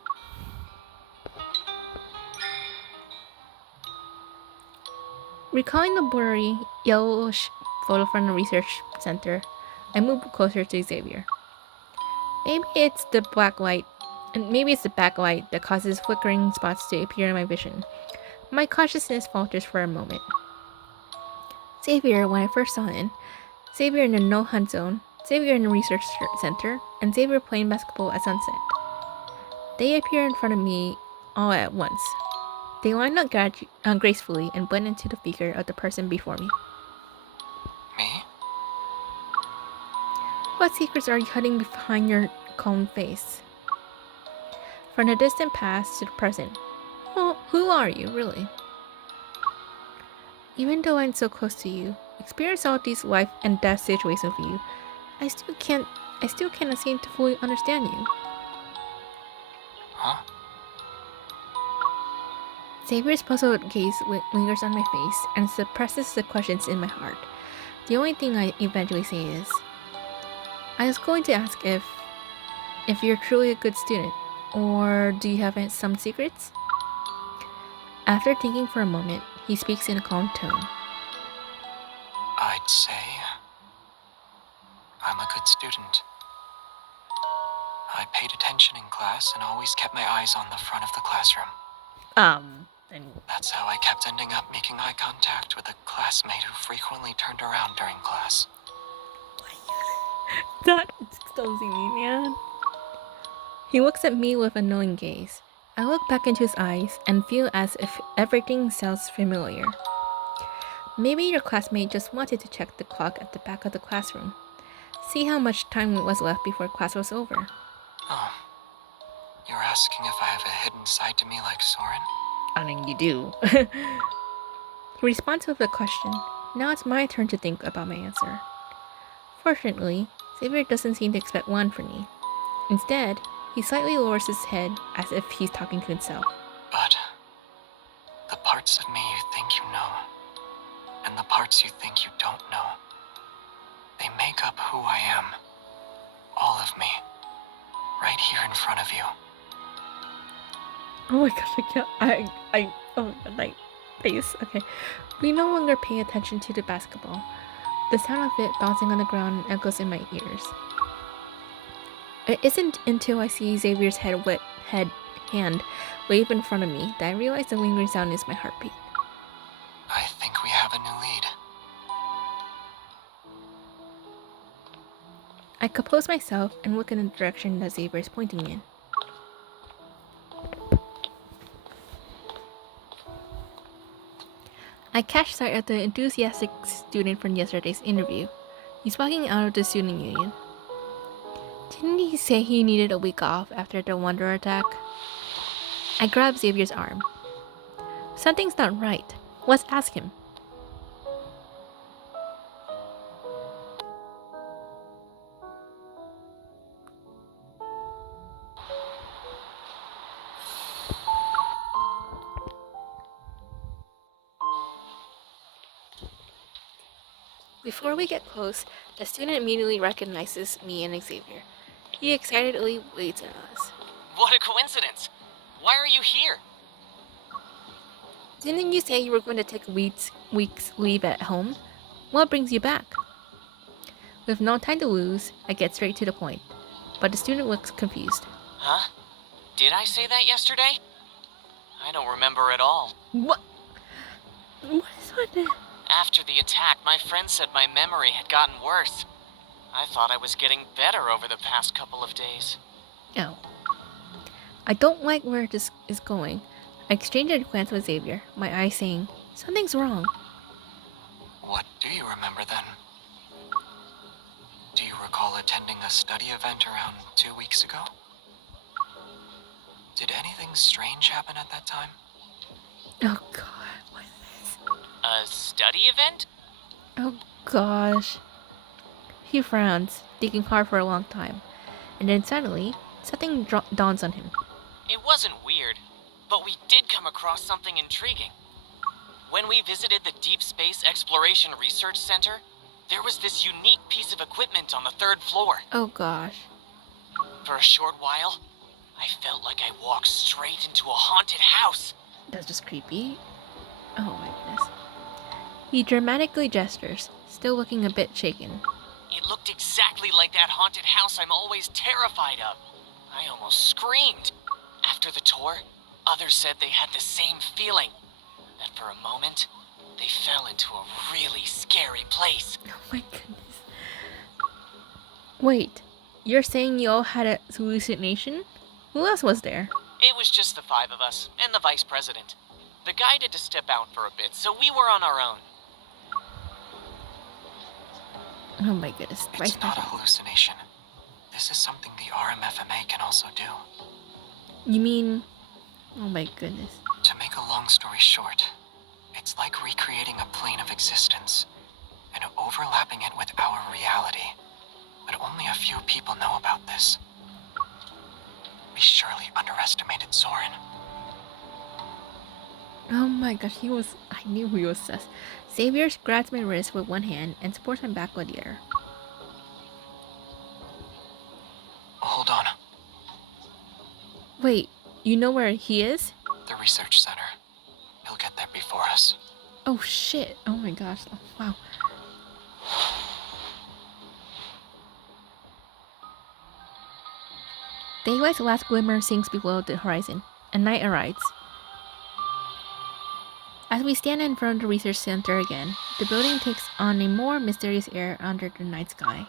Recalling the blurry, yellowish photo from the research center, I move closer to Xavier. Maybe it's the backlight that causes flickering spots to appear in my vision. My consciousness falters for a moment. Xavier, when I first saw him, Xavier in the no-hunt zone, Xavier in the research center, and Xavier playing basketball at sunset. They appear in front of me all at once. They line up gracefully and blend into the figure of the person before me. Me? What secrets are you hiding behind your calm face? From the distant past to the present, who are you, really? Even though I'm so close to you, experience all these life and death situations with you, I still cannot seem to fully understand you. Huh? Xavier's puzzled gaze lingers on my face and suppresses the questions in my heart. The only thing I eventually say is, I was going to ask if you're truly a good student, or do you have some secrets? After thinking for a moment, he speaks in a calm tone. I'd say I'm a good student. I paid attention in class and always kept my eyes on the front of the classroom. And That's how I kept ending up making eye contact with a classmate who frequently turned around during class. Stop exposing me, man. He looks at me with a knowing gaze. I look back into his eyes and feel as if everything sounds familiar. Maybe your classmate just wanted to check the clock at the back of the classroom. See how much time was left before class was over. Oh, you're asking if I have a hidden side to me like Soren? I mean, you do. He responds with a question. Now it's my turn to think about my answer. Fortunately, Xavier doesn't seem to expect one from me. Instead, he slightly lowers his head as if he's talking to himself. But the parts of me you think you know, and the parts you think you don't know, they make up who I am. All of me. Right here in front of you. Oh my gosh, I can't. Oh my god, like, face. Okay. We no longer pay attention to the basketball. The sound of it bouncing on the ground echoes in my ears. It isn't until I see Xavier's hand wave in front of me that I realize the lingering sound is my heartbeat. I think we have a new lead. I compose myself and look in the direction that Xavier is pointing in. I catch sight of the enthusiastic student from yesterday's interview. He's walking out of the student union. Didn't he say he needed a week off after the Wonder attack? I grab Xavier's arm. Something's not right. Let's ask him. Before we get close, the student immediately recognizes me and Xavier. He excitedly waits on us. What a coincidence! Why are you here? Didn't you say you were going to take a week's leave at home? What brings you back? With no time to lose, I get straight to the point, but the student looks confused. Huh? Did I say that yesterday? I don't remember at all. What? What is with After the attack, my friend said my memory had gotten worse. I thought I was getting better over the past couple of days. Oh. I don't like where this is going. I exchange a glance with Xavier, my eyes saying, something's wrong. What do you remember then? Do you recall attending a study event around 2 weeks ago? Did anything strange happen at that time? Oh god, what is this? A study event? Oh gosh. He frowns, thinking hard for a long time, and then suddenly, something dawns on him. It wasn't weird, but we did come across something intriguing. When we visited the Deepspace Exploration Research Center, there was this unique piece of equipment on the 3rd floor. Oh gosh. For a short while, I felt like I walked straight into a haunted house. That's just creepy. Oh my goodness. He dramatically gestures, still looking a bit shaken. It looked exactly like that haunted house I'm always terrified of. I almost screamed. After the tour, others said they had the same feeling. That for a moment, they fell into a really scary place. Oh my goodness. Wait, you're saying you all had a hallucination? Who else was there? It was just the 5 of us, and the vice president. The guy had to step out for a bit, so we were on our own. Oh my goodness. It's not a hallucination. This is something the RMFMA can also do. You mean... Oh my goodness. To make a long story short, it's like recreating a plane of existence and overlapping it with our reality. But only a few people know about this. We surely underestimated Soren. Oh my gosh, I knew he was sus. Xavier grabs my wrist with one hand and supports my back with the other. Hold on. Wait, you know where he is? The research center. He'll get there before us. Oh shit. Oh my gosh. Oh, wow. Daylight's last glimmer sinks below the horizon, and night arrives. As we stand in front of the research center again, the building takes on a more mysterious air under the night sky.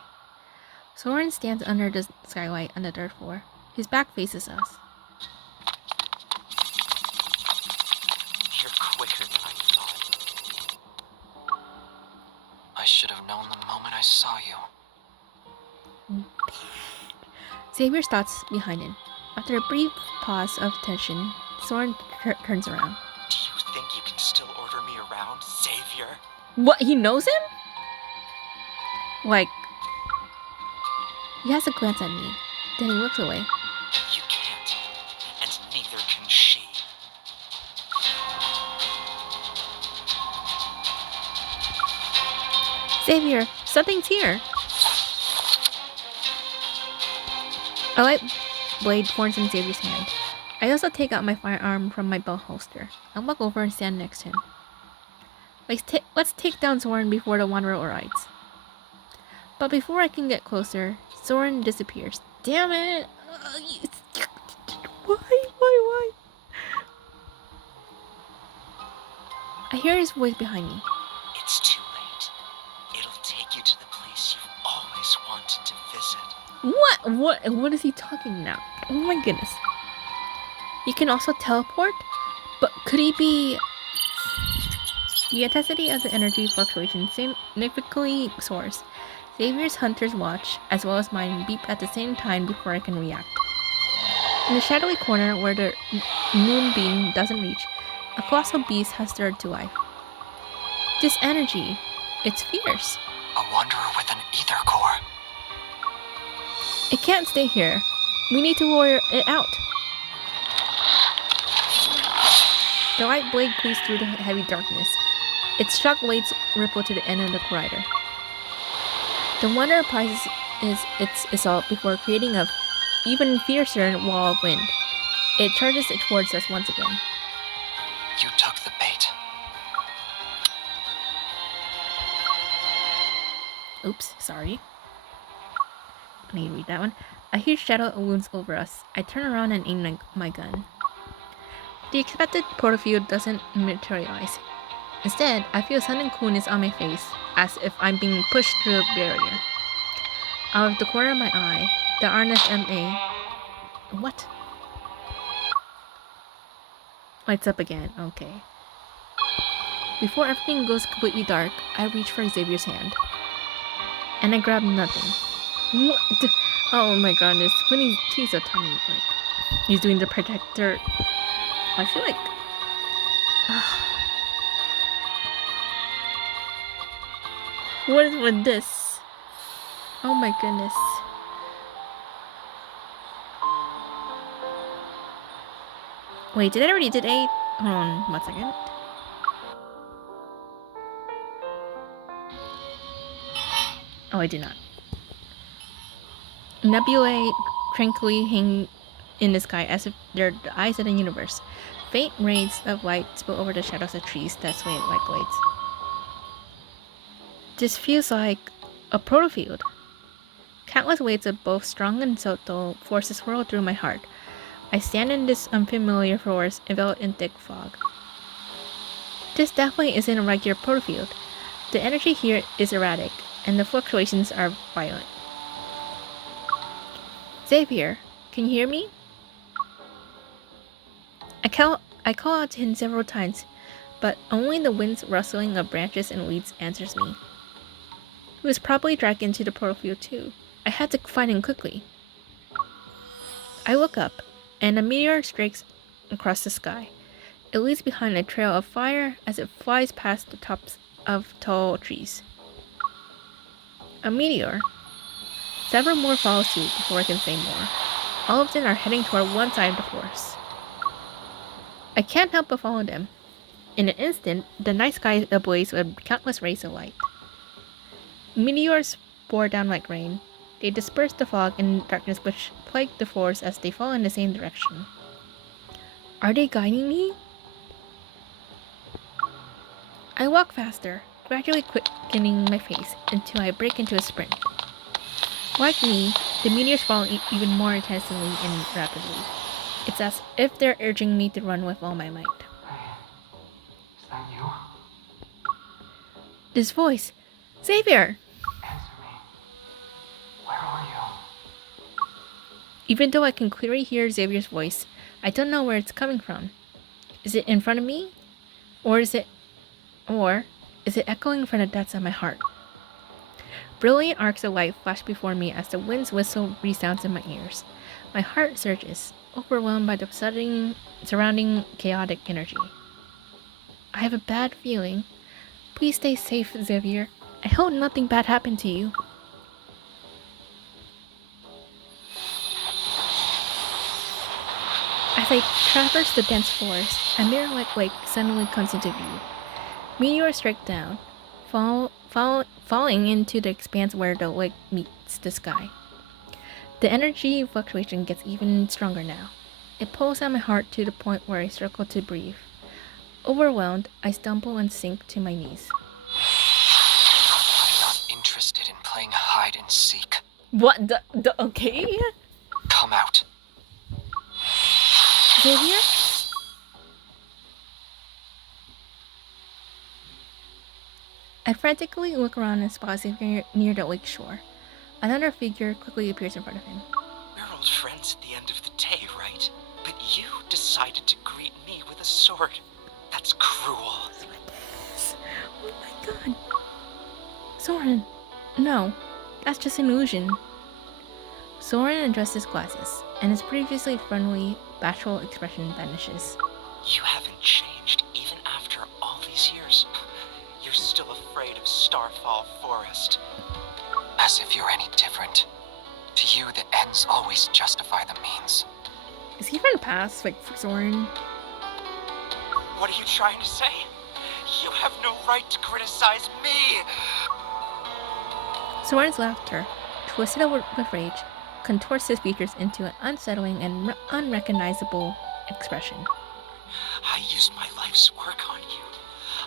Soren stands under the skylight on the third floor. His back faces us. You're quicker than I thought. I should have known the moment I saw you. Xavier stops behind him. After a brief pause of tension, Soren turns around. Do you think you can still order me around, Savior? What? He knows him? Like, he has a glance at me. Then he looks away. You can't, and neither can she. Xavier, something's here. A light blade forms in Xavier's hand. I also take out my firearm from my belt holster. I walk over and stand next to him. Let's take down Soren before the Wanderer arrives. But before I can get closer, Soren disappears. Damn it! Why? I hear his voice behind me. It's too late. It'll take you to the place you've always wanted to visit. What is he talking now? Oh my goodness. He can also teleport? But could he be... The intensity of the energy fluctuation significantly soars. Xavier's hunter's watch, as well as mine, beep at the same time before I can react. In the shadowy corner where the moonbeam doesn't reach, a colossal beast has stirred to life. This energy, it's fierce. A wanderer with an ether core. It can't stay here. We need to lure it out. The light blade cleaves through the heavy darkness. Its shock blades ripple to the end of the corridor. The wanderer prizes its assault before creating a even fiercer wall of wind. It charges it towards us once again. You took the bait. Oops, sorry. Let me read that one. A huge shadow looms over us. I turn around and aim my gun. The expected protofield doesn't materialize. Instead, I feel a sudden coolness on my face, as if I'm being pushed through a barrier. Out of the corner of my eye, the RNSMA... What? Lights up again, okay. Before everything goes completely dark, I reach for Xavier's hand. And I grab nothing. What? Oh my goodness, when he's so tiny, like... He's doing the protector... I feel like... What is with this? Oh my goodness. Wait, did I? Hold on, 1 second. Oh, I did not. Nebulae tranquilly hang in the sky as if they're the eyes of the universe. Faint rays of light spill over the shadows of trees that sway like blades. This feels like a protofield. Countless weights of both strong and subtle forces swirl through my heart. I stand in this unfamiliar forest enveloped in thick fog. This definitely isn't a regular protofield. The energy here is erratic, and the fluctuations are violent. Xavier, can you hear me? I call out to him several times, but only the wind's rustling of branches and weeds answers me. He was probably dragged into the protofield too. I had to find him quickly. I look up, and a meteor streaks across the sky. It leaves behind a trail of fire as it flies past the tops of tall trees. A meteor. Several more follow suit before I can say more. All of them are heading toward one side of the forest. I can't help but follow them. In an instant, the night sky is ablaze with countless rays of light. Meteors pour down like rain. They disperse the fog and darkness which plague the forest as they fall in the same direction. Are they guiding me? I walk faster, gradually quickening my pace until I break into a sprint. Like me, the meteors fall even more intensely and rapidly. It's as if they're urging me to run with all my might. Is that you? This voice! Xavier! Answer me. Where are you? Even though I can clearly hear Xavier's voice, I don't know where it's coming from. Is it in front of me? Or is it echoing from the depths of my heart? Brilliant arcs of light flash before me as the wind's whistle resounds in my ears. My heart surges, overwhelmed by the surrounding chaotic energy. I have a bad feeling. Please stay safe, Xavier. I hope nothing bad happened to you. As I traverse the dense forest, a mirror-like lake suddenly comes into view. Meteors strike down, falling into the expanse where the lake meets the sky. The energy fluctuation gets even stronger now. It pulls at my heart to the point where I struggle to breathe. Overwhelmed, I stumble and sink to my knees. I'm not interested in playing hide and seek. What the okay? Come out. Xavier? I frantically look around and spot Xavier near the lake shore. Another figure quickly appears in front of him. We're old friends at the end of the day, right? But you decided to greet me with a sword. That's cruel. Oh my god. Soren. No, that's just an illusion. Soren adjusts his glasses, and his previously friendly, bashful expression vanishes. You haven't changed even after all these years. You're still afraid of Starfall Forest. As if you're any different. To you, the ends always justify the means. Is he from the past, like for Soren? What are you trying to say? You have no right to criticize me! Soren's laughter, twisted with rage, contorts his features into an unsettling and unrecognizable expression. I used my life's work on you.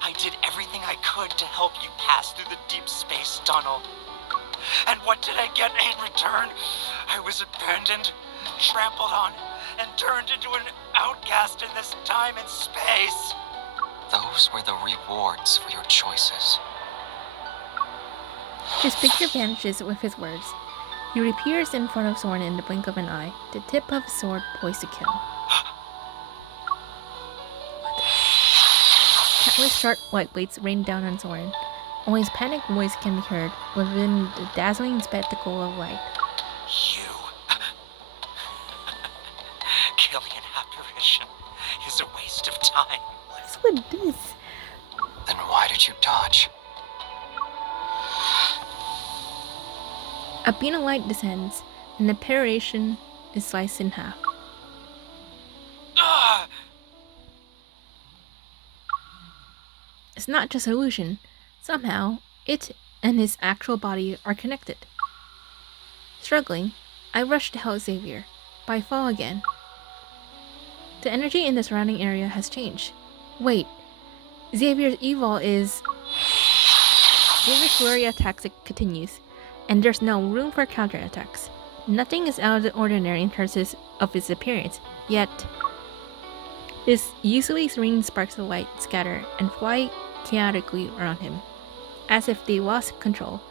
I did everything I could to help you pass through the deep space tunnel. And what did I get in return? I was abandoned, trampled on, and turned into an outcast in this time and space. Those were the rewards for your choices. His figure vanishes with his words. He reappears in front of Soren in the blink of an eye, the tip of his sword poised to kill. Countless sharp white blades rain down on Soren. Only his panicked voice can be heard within the dazzling spectacle of light. You. Killing an apparition is a waste of time. What is with this? Then why did you dodge? A beam of light descends, and the apparition is sliced in half. It's not just an illusion. Somehow, it and his actual body are connected. Struggling, I rush to help Xavier, but I fall again. The energy in the surrounding area has changed. Wait, Xavier's evil is... Xavier's flurry of attacks continues, and there's no room for counterattacks. Nothing is out of the ordinary in terms of his appearance, yet his usually serene sparks of light scatter and fly chaotically around him, as if they lost control,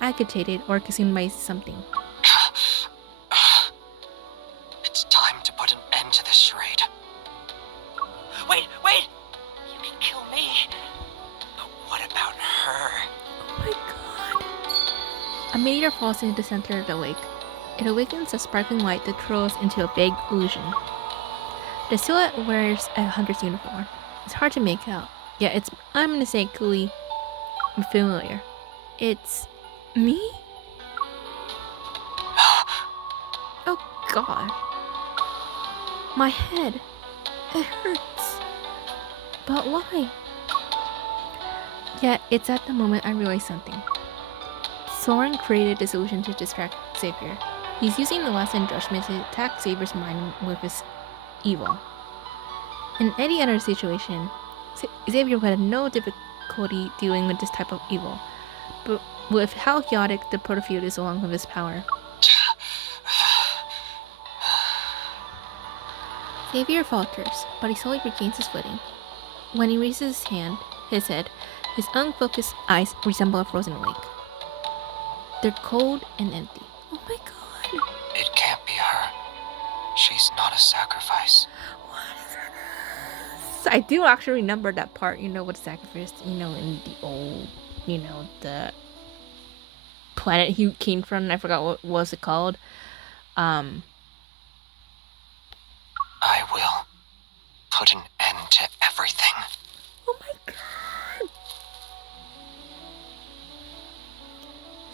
agitated or consumed by something. It's time to put an end to this charade. Wait! You can kill me. But what about her? Oh my god. A meteor falls into the center of the lake. It awakens a sparkling light that twirls into a vague illusion. The silhouette wears a hunter's uniform. It's hard to make out, yet it's unmistakably familiar. It's me? Oh god. My head. It hurts. But why? Yet it's at the moment I realize something. Soren created this illusion to distract Xavier. He's using the lesson judgment to attack Xavier's mind with his evil. In any other situation, Xavier would have no difficulty dealing with this type of evil, but with how chaotic the protofield is along with his power. Xavier falters, but he slowly regains his footing. When he raises his head, his unfocused eyes resemble a frozen lake. They're cold and empty. Oh my god. It can't be her. not a sacrifice. So I do actually remember that part, with sacrifice, in the old, the planet he came from. I forgot what was it called. I will put an end to everything. Oh my god.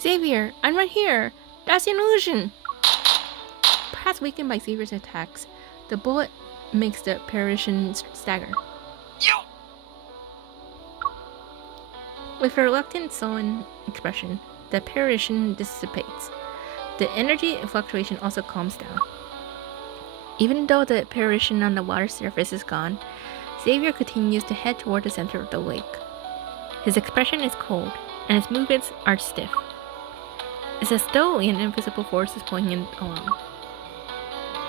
Xavier, I'm right here. That's an illusion. Perhaps weakened by Xavier's attacks, the bullet makes the apparition stagger. You! With a reluctant, sullen expression, the apparition dissipates. The energy fluctuation also calms down. Even though the apparition on the water surface is gone, Xavier continues to head toward the center of the lake. His expression is cold, and his movements are stiff. It's as though an invisible force is pulling him along.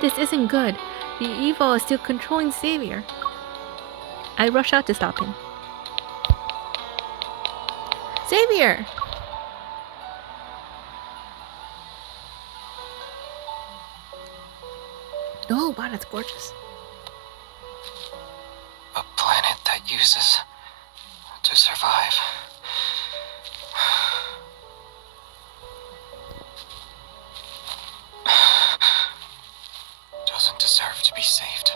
This isn't good. The evil is still controlling Xavier. I rush out to stop him. Xavier! Oh, wow, that's gorgeous. A planet that uses to survive. Doesn't deserve to be saved.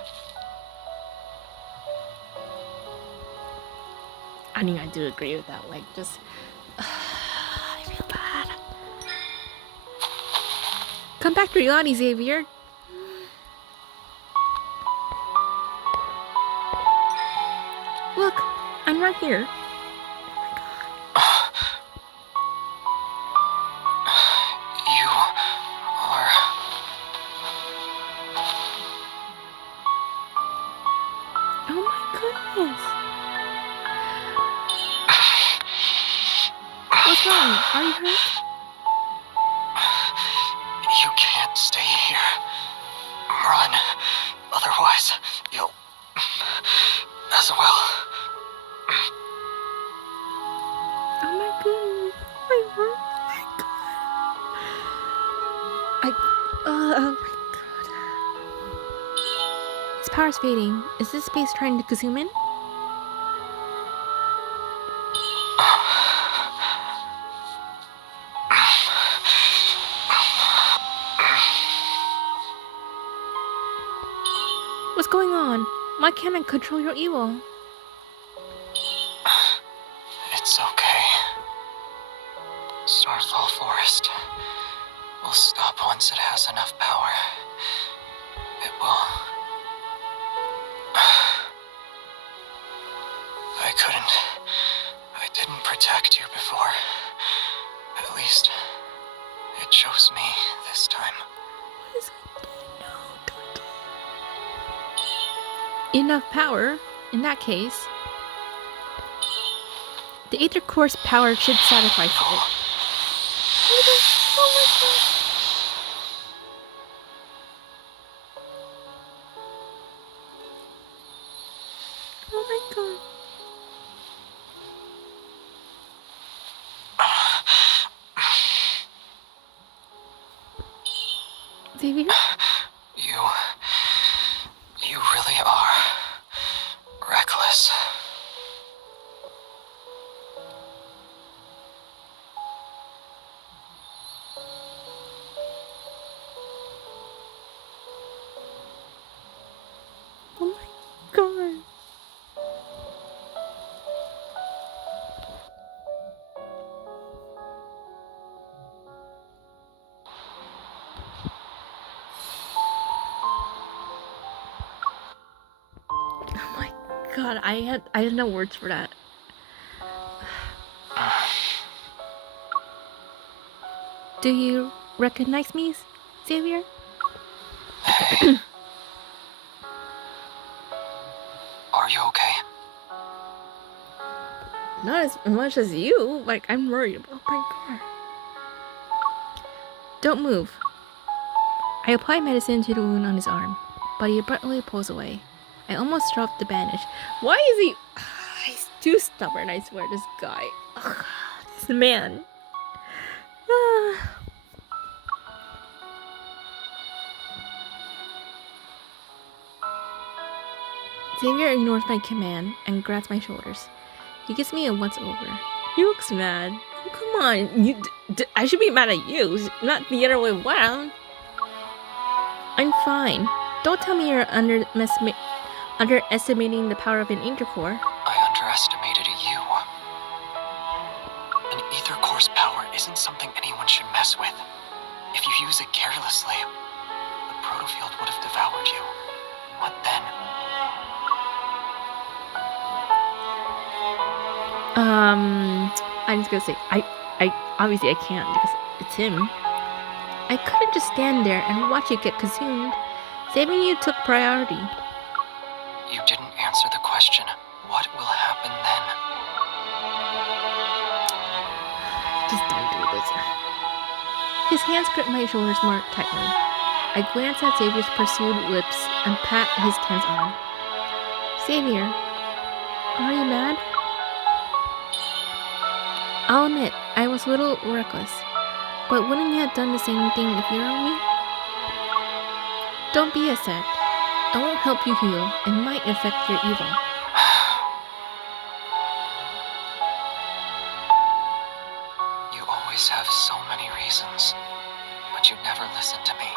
I mean, I do agree with that. Like, just... I feel bad. Come back to reality, Xavier. Look, I'm right here. You are... Oh my goodness. What's wrong? Are you hurt? You can't stay here. Run. Otherwise, you'll... as well. Oh my goodness. My heart. Oh my god. His power's fading. Is this space trying to consume him? What's going on? Why can't I control your evil? It's okay. Starfall Forest will stop once it has enough power. It will. I didn't protect you before. At least, it chose me this time. What is it? No, don't. Enough power, in that case. The Aether Core's power should satisfy it. Oh my god. Oh my god. Xavier? You really are reckless. Oh my god. Oh my god, I had no words for that. Do you recognize me, Xavier? Hey. Are you okay? Not as much as you. Like, I'm worried. Oh my god. Don't move. I apply medicine to the wound on his arm, but he abruptly pulls away. I almost dropped the bandage. Why is he... He's too stubborn, I swear, this guy. Ugh, this man. Xavier ignores my command and grabs my shoulders. He gives me a once over. He looks mad. Oh, come on, I should be mad at you, not the other way around. I'm fine. Don't tell me you're underestimating the power of an ether core. I underestimated you. An ether core's power isn't something anyone should mess with. If you use it carelessly, the protofield would have devoured you. What then? I'm just gonna say, I obviously I can't because it's him. I couldn't just stand there and watch you get consumed. Saving you took priority. You didn't answer the question. What will happen then? Just don't do this. His hands grip my shoulders more tightly. I glance at Xavier's pursued lips and pat his tense arm. Xavier, are you mad? I'll admit, I was a little reckless. But wouldn't you have done the same thing if you were me? Don't be upset. I won't help you heal. It might affect your evil. You always have so many reasons, but you never listen to me.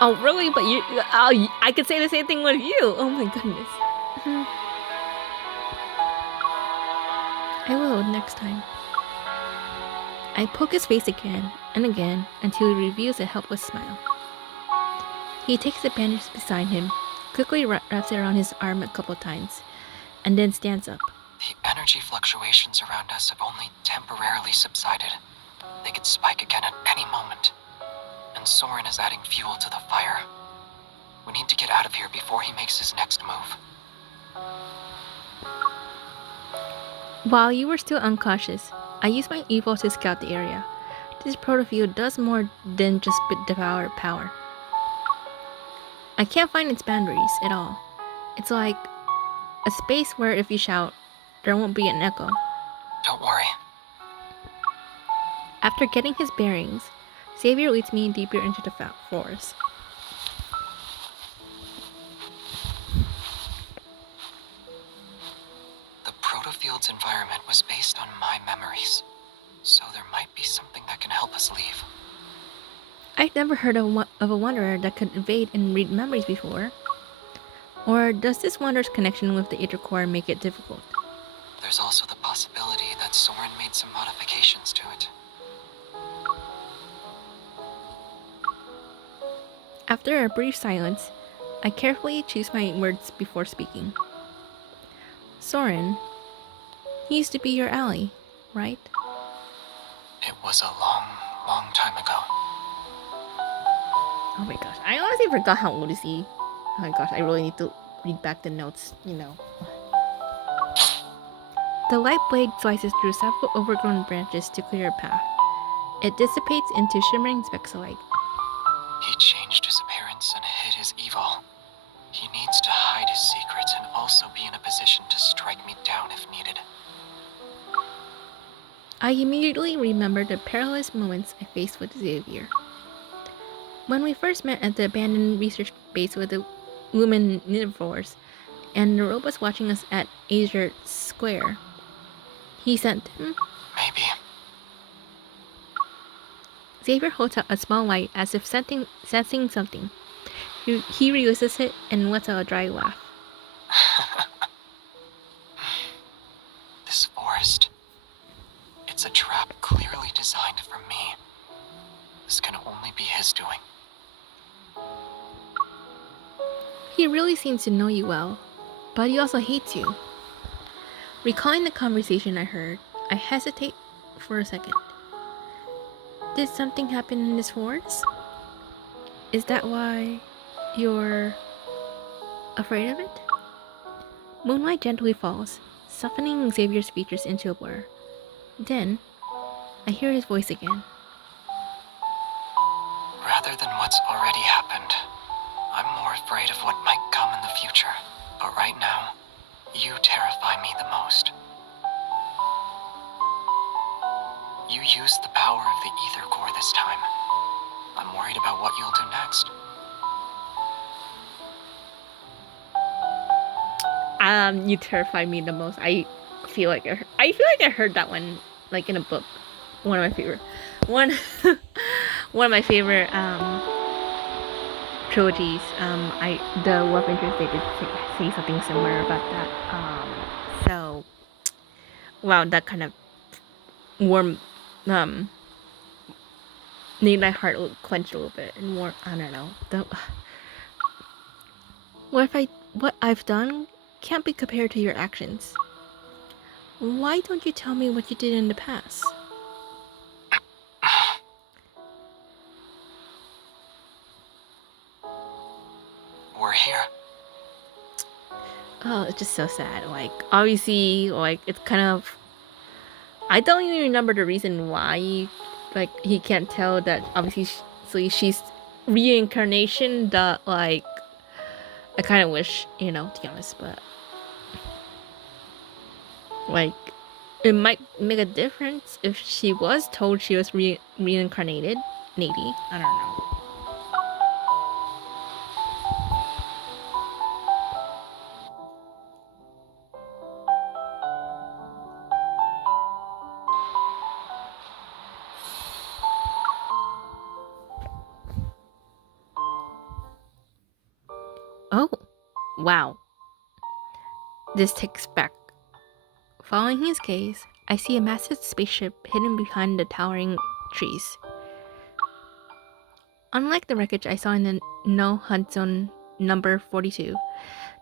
Oh, really? But I could say the same thing with you. Oh my goodness. I will next time. I poke his face again and again until he reveals a helpless smile. He takes the bandage beside him, quickly wraps it around his arm a couple times, and then stands up. The energy fluctuations around us have only temporarily subsided. They could spike again at any moment. And Soren is adding fuel to the fire. We need to get out of here before he makes his next move. While you were still unconscious, I used my evo to scout the area. This protofield does more than just devour power. I can't find its boundaries at all. It's like a space where if you shout, there won't be an echo. Don't worry. After getting his bearings, Xavier leads me deeper into the forest. The protofield's environment was based on my memories, so there might be something that can help us leave. I've never heard of a wanderer that could evade and read memories before. Or does this wanderer's connection with the ether core make it difficult? There's also the possibility that Soren made some modifications to it. After a brief silence, I carefully choose my words before speaking. Soren, he used to be your ally, right? It was a long, long time ago. Oh my gosh, I honestly forgot how old is he. Oh my gosh, I really need to read back the notes, you know. The light blade slices through several overgrown branches to clear a path. It dissipates into shimmering specks of light. He changed his appearance and hid his evil. He needs to hide his secrets and also be in a position to strike me down if needed. I immediately remembered the perilous moments I faced with Xavier. When we first met at the abandoned research base with the Luminivores, and the robots watching us at Azure Square, he sent them. Maybe. Xavier holds out a small light as if sensing something. He releases it and lets out a dry laugh. This forest. It's a trap clearly designed for me. This can only be his doing. He really seems to know you well, but he also hates you. Recalling the conversation I heard, I hesitate for a second. Did something happen in this forest? Is that why you're afraid of it? Moonlight gently falls, softening Xavier's features into a blur. Then, I hear his voice again. Rather than what's already happened, I'm more afraid of what might come in the future. But right now, you terrify me the most. You used the power of the ether core this time. I'm worried about what you'll do next. You terrify me the most. I feel like I heard that one like in a book. One of my favorite one one of my favorite trilogies. The Love Interest they did say something similar about that. So wow, that kind of warm made my heart clench a little bit and more. I don't know. What I've done can't be compared to your actions. Why don't you tell me what you did in the past? We're here. Oh, it's just so sad. Like, obviously, like, it's kind of... I don't even remember the reason why, like, he can't tell that, obviously, so she's reincarnation that, like, I kind of wish, to be honest, but... Like, it might make a difference if she was told she was reincarnated, maybe. I don't know. Oh, wow. This takes back. Following his gaze, I see a massive spaceship hidden behind the towering trees. Unlike the wreckage I saw in the No Hunt Zone number 42,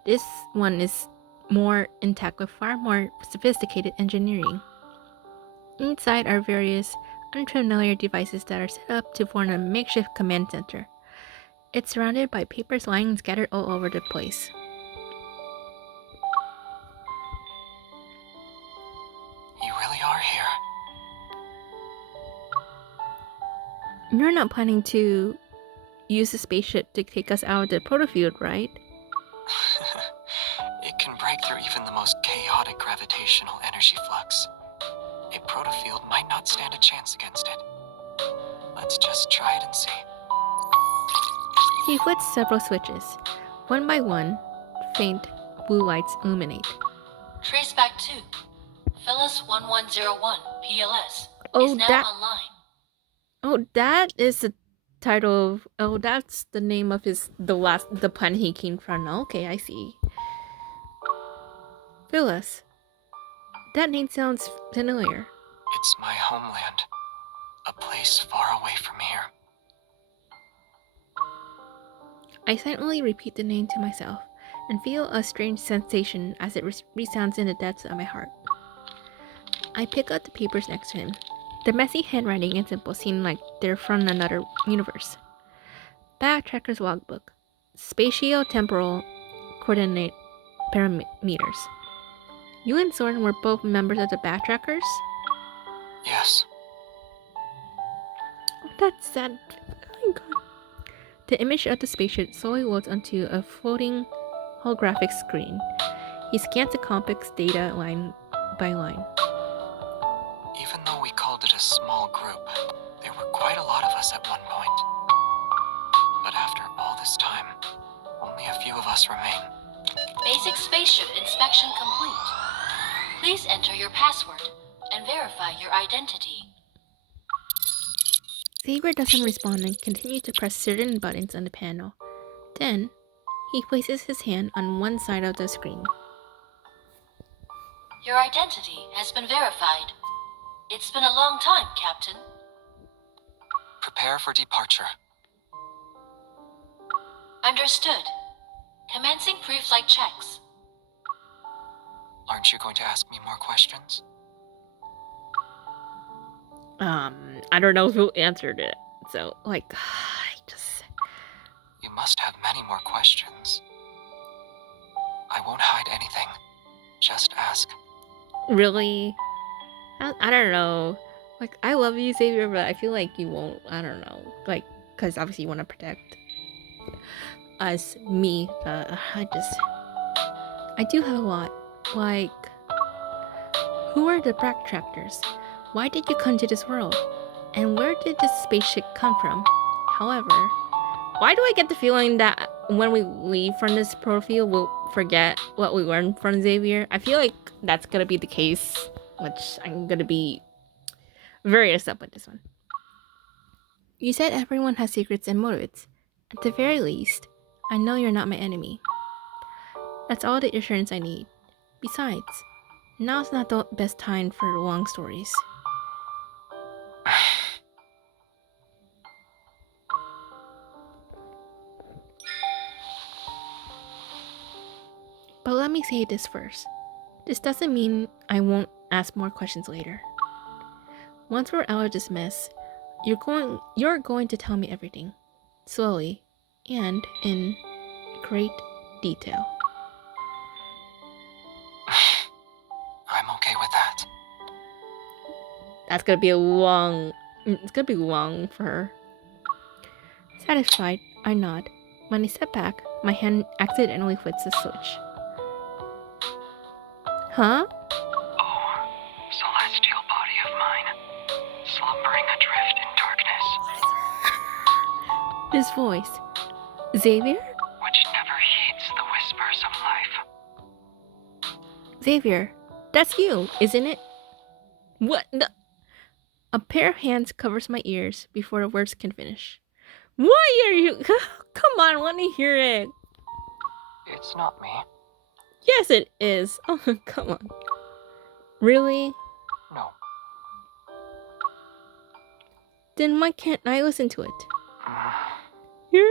this one is more intact with far more sophisticated engineering. Inside are various unfamiliar devices that are set up to form a makeshift command center. It's surrounded by papers lying scattered all over the place. You really are here. You're not planning to use the spaceship to take us out of the protofield, right? It can break through even the most chaotic gravitational energy flux. A protofield might not stand a chance against it. Let's just try it and see. He flips several switches. One by one, faint blue lights illuminate. Traceback 2. Phyllis 1101 PLS Oh, is now online. Oh, that is the title of... Oh, that's the name of the planet he came from. Okay, I see. Phyllis. That name sounds familiar. It's my homeland. A place far away from here. I silently repeat the name to myself and feel a strange sensation as it resounds in the depths of my heart. I pick up the papers next to him. The messy handwriting and symbols seem like they're from another universe. Backtracker's logbook. Spatio-temporal coordinate parameters. You and Soren were both members of the Backtrackers? Yes. That's sad. Oh my god. The image of the spaceship slowly loads onto a floating holographic screen. He scans the complex data line by line. Even though we called it a small group, there were quite a lot of us at one point. But after all this time, only a few of us remain. Basic spaceship inspection complete. Please enter your password and verify your identity. Saber doesn't respond and continues to press certain buttons on the panel. Then, he places his hand on one side of the screen. Your identity has been verified. It's been a long time, Captain. Prepare for departure. Understood. Commencing pre-flight checks. Aren't you going to ask me more questions? I don't know who answered it. So, like, You must have many more questions. I won't hide anything. Just ask. Really? I don't know. Like, I love you, Xavier, but I feel like you won't. I don't know. Like, because obviously you want to protect us, me. I do have a lot. Like, who are the backtrackers? Why did you come to this world? And where did this spaceship come from? However, why do I get the feeling that when we leave from this profield, we'll forget what we learned from Xavier. I feel like that's gonna be the case, which I'm gonna be very upset with this one. You said everyone has secrets and motives. At the very least, I know you're not my enemy. That's all the assurance I need. Besides, now's not the best time for long stories. But let me say this first. This doesn't mean I won't ask more questions later. Once we're out of this mess, you're going to tell me everything. Slowly, and in great detail. I'm okay with that. That's gonna be a long... It's gonna be long for her. Satisfied, I nod. When I step back, my hand accidentally flicks the switch. Huh? Oh, celestial body of mine, slumbering adrift in darkness, This voice. Xavier? which never heeds the whispers of life. Xavier, that's you, isn't it? What the... A pair of hands covers my ears before the words can finish. Why are you... Come on, let me hear it. It's not me. Yes, it is. Oh, come on. Really? No. Then why can't I listen to it? You're...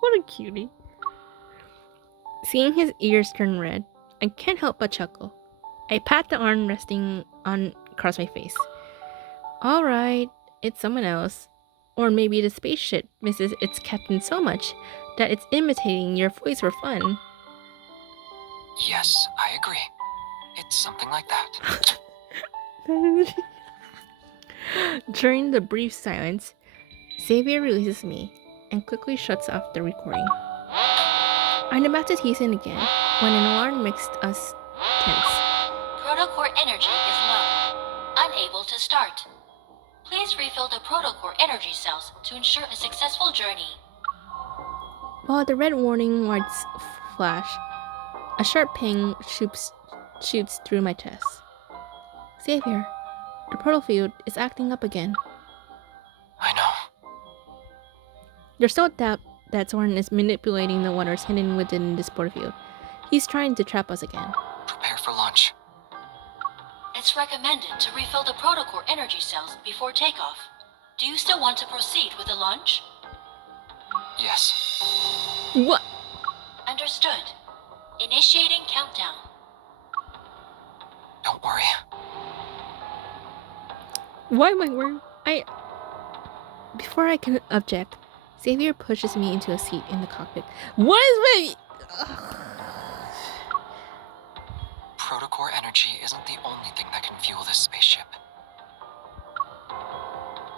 What a cutie. Seeing his ears turn red, I can't help but chuckle. I pat the arm resting on across my face. Alright, it's someone else. Or maybe the spaceship misses its captain so much that it's imitating your voice for fun. Yes, I agree. It's something like that. During the brief silence, Xavier releases me and quickly shuts off the recording. I'm about to tease in again when an alarm makes us tense. Protocore energy is low. Unable to start. Please refill the protocore energy cells to ensure a successful journey. While the red warning lights flash, a sharp ping shoots through my chest. Xavier, the portal field is acting up again. I know. There's no doubt that Soren is manipulating the waters hidden within this portal field. He's trying to trap us again. Prepare for launch. It's recommended to refill the protocore energy cells before takeoff. Do you still want to proceed with the launch? Yes. What? Understood. Initiating countdown. Don't worry. Why am I worried? Before I can object, Xavier pushes me into a seat in the cockpit. What is my... Protocore energy isn't the only thing that can fuel this spaceship.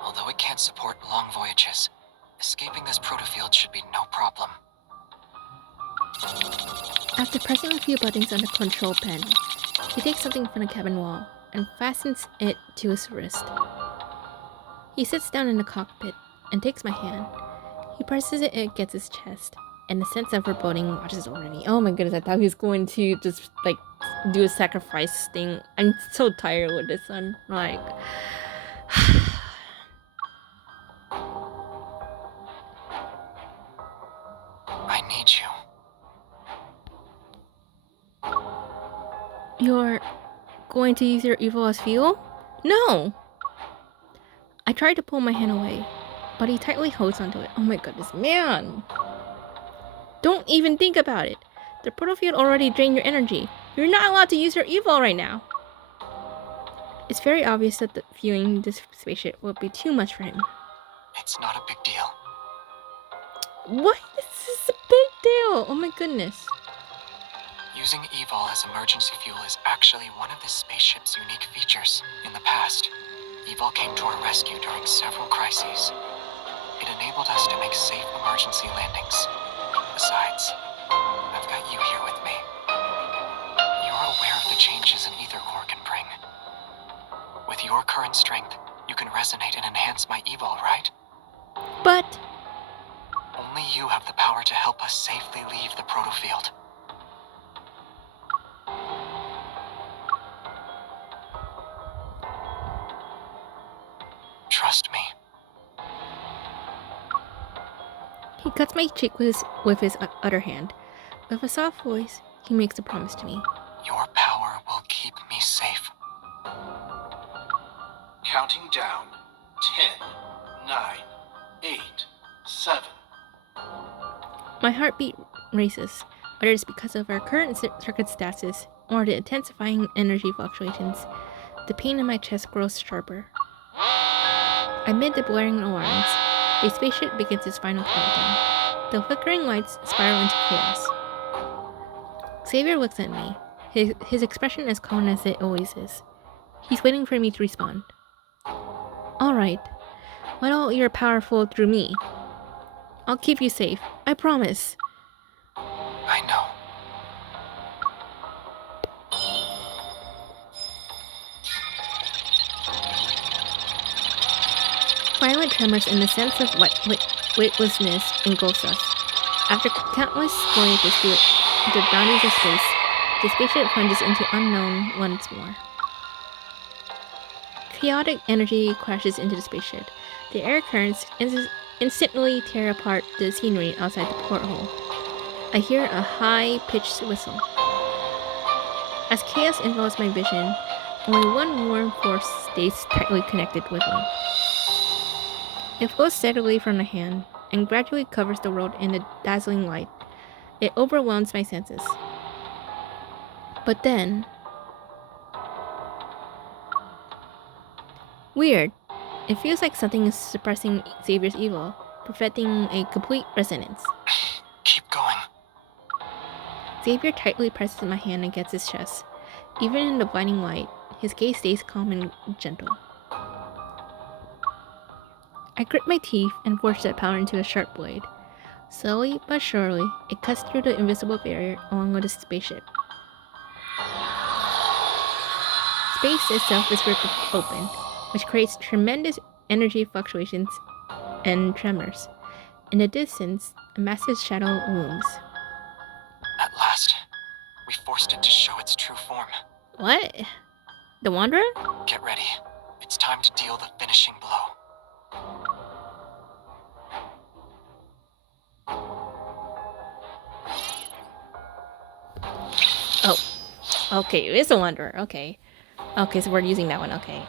Although it can't support long voyages, escaping this protofield should be no problem. After pressing a few buttons on the control panel, he takes something from the cabin wall and fastens it to his wrist. He sits down in the cockpit and takes my hand. He presses it against his chest, and a sense of foreboding watches over me. Oh my goodness, I thought he was going to just, like, do a sacrifice thing. I'm so tired with this one. Like... I need you. You're going to use your evil as fuel? No! I try to pull my hand away, but he tightly holds onto it. Oh my goodness, man! Don't even think about it. The portal field already drained your energy. You're not allowed to use your evil right now. It's very obvious that viewing this spaceship will be too much for him. It's not a big deal. What? This is a big deal! Oh my goodness. Using evol as emergency fuel is actually one of this spaceship's unique features. In the past, evol came to our rescue during several crises. It enabled us to make safe emergency landings. Besides, I've got you here with me. You're aware of the changes an ether core can bring. With your current strength, you can resonate and enhance my evol, right? But... Only you have the power to help help us safely leave the protofield. Trust me. He cuts my cheek with his other hand. With a soft voice, he makes a promise to me. Your power will keep me safe. Counting down. 10, 9, 8, 7. My heartbeat races, whether it's because of our current circuit stasis or the intensifying energy fluctuations. The pain in my chest grows sharper. Amid the blaring alarms, the spaceship begins its final countdown. The flickering lights spiral into chaos. Xavier looks at me, his expression as calm as it always is. He's waiting for me to respond. Alright, let all your power flow through me. I'll keep you safe, I promise. I know. Violent tremors and the sense of weightlessness engulfs us. After countless voyages through the boundaries of space, the spaceship plunges into unknown once more. Chaotic energy crashes into the spaceship. The air currents instantly tear apart the scenery outside the porthole. I hear a high-pitched whistle. As chaos envelops my vision, only one warm force stays tightly connected with me. It flows steadily from my hand and gradually covers the world in a dazzling light. It overwhelms my senses. But then... Weird. It feels like something is suppressing Xavier's evil, preventing a complete resonance. Keep going. Xavier tightly presses my hand against his chest. Even in the blinding light, his gaze stays calm and gentle. I grit my teeth and force that power into a sharp blade. Slowly but surely, it cuts through the invisible barrier along with the spaceship. Space itself is ripped open, which creates tremendous energy fluctuations and tremors. In the distance, a massive shadow looms. At last, we forced it to show its true form. What? The Wanderer? Get ready. It's time to deal the finishing blow. Oh. Okay, it is a Wanderer. Okay. Okay, so we're using that one. Okay.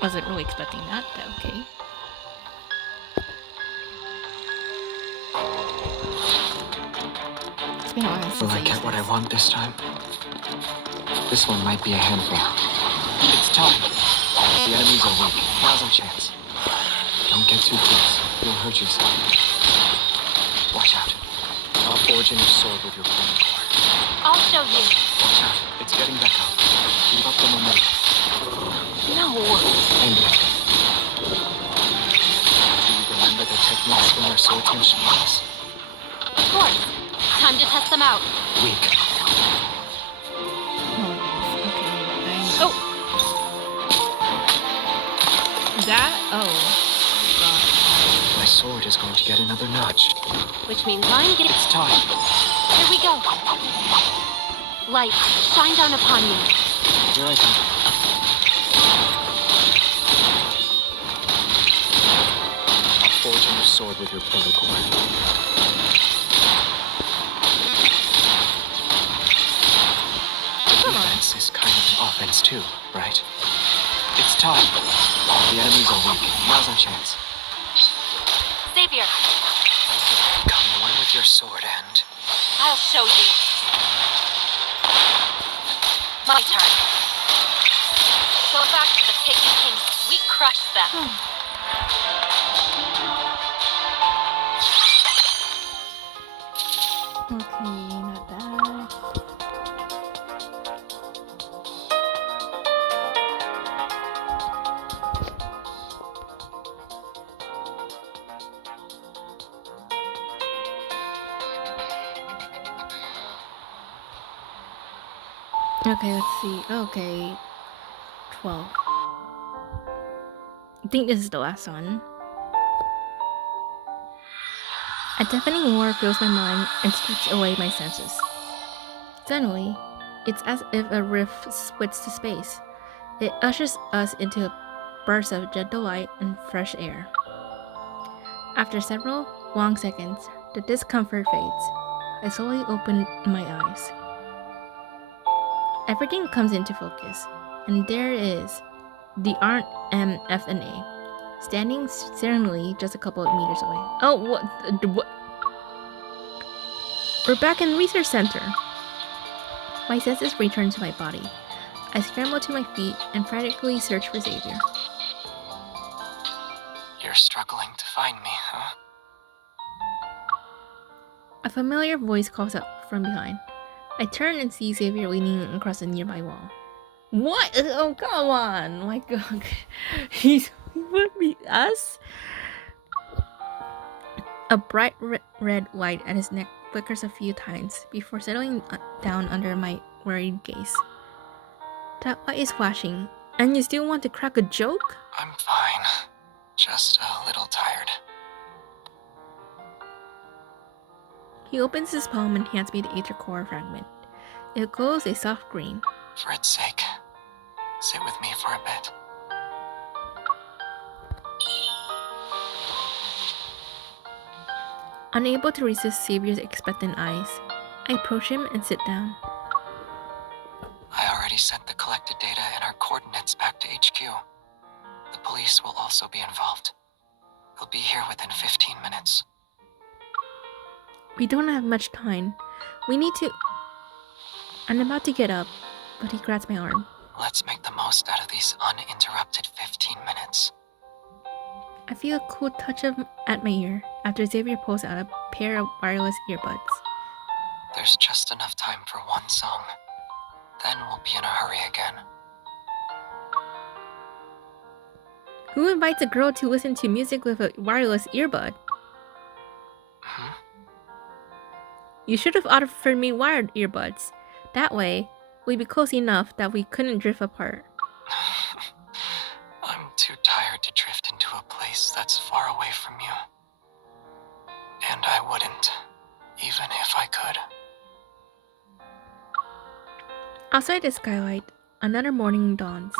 Wasn't really expecting that, but okay. It's been a while since Will I get what I want this time? This one might be a handful. It's time. The enemies are weak. Now's our chance. Don't get too close. You'll hurt yourself. Watch out. I'll forge a new sword with your flame core. I'll show you. Watch out. It's getting back up. Keep up the momentum. No. Aim it. Do you remember the techniques from our swordmanship class? Of course. Time to test them out. Weak. Oh! That? Oh. My sword is going to get another notch. Which means mine gets... It's time. Here we go. Light, shine down upon me. Here I come. I'll forge a new sword with your protocol. Defense is kind of an offense too, right? It's time. The enemies are weak. Now's our chance. Xavier, Become one with your sword and... I'll show you. My turn. Go back to the Taken Kings. We crushed them. Okay, not bad. Okay, let's see. Okay, 12. I think this is the last one. A deafening roar fills my mind and strips away my senses. Suddenly, it's as if a rift splits the space. It ushers us into a burst of gentle light and fresh air. After several long seconds, the discomfort fades. I slowly open my eyes. Everything comes into focus, and there it is, the RMFNA, standing serenely just a couple of meters away. Oh, what? We're back in Research Center. My senses return to my body. I scramble to my feet and frantically search for Xavier. You're struggling to find me, huh? A familiar voice calls up from behind. I turn and see Xavier leaning across a nearby wall. What? Oh, come on! My God, he would be us. A bright red light at his neck flickers a few times before settling down under my worried gaze. That light is flashing, and you still want to crack a joke? I'm fine. Just a little tired. He opens his palm and hands me the Aether Core fragment. It glows a soft green. For its sake, sit with me for a bit. Unable to resist Xavier's expectant eyes, I approach him and sit down. I already sent the collected data and our coordinates back to HQ. The police will also be involved. They'll be here within 15 minutes. We don't have much time. We need to... I'm about to get up, but he grabs my arm. Let's make the most out of these uninterrupted 15 minutes. I feel a cool touch at my ear after Xavier pulls out a pair of wireless earbuds. There's just enough time for one song. Then we'll be in a hurry again. Who invites a girl to listen to music with a wireless earbud? You should have offered me wired earbuds. That way, we'd be close enough that we couldn't drift apart. I'm too tired to drift into a place that's far away from you. And I wouldn't, even if I could. Outside the skylight, another morning dawns.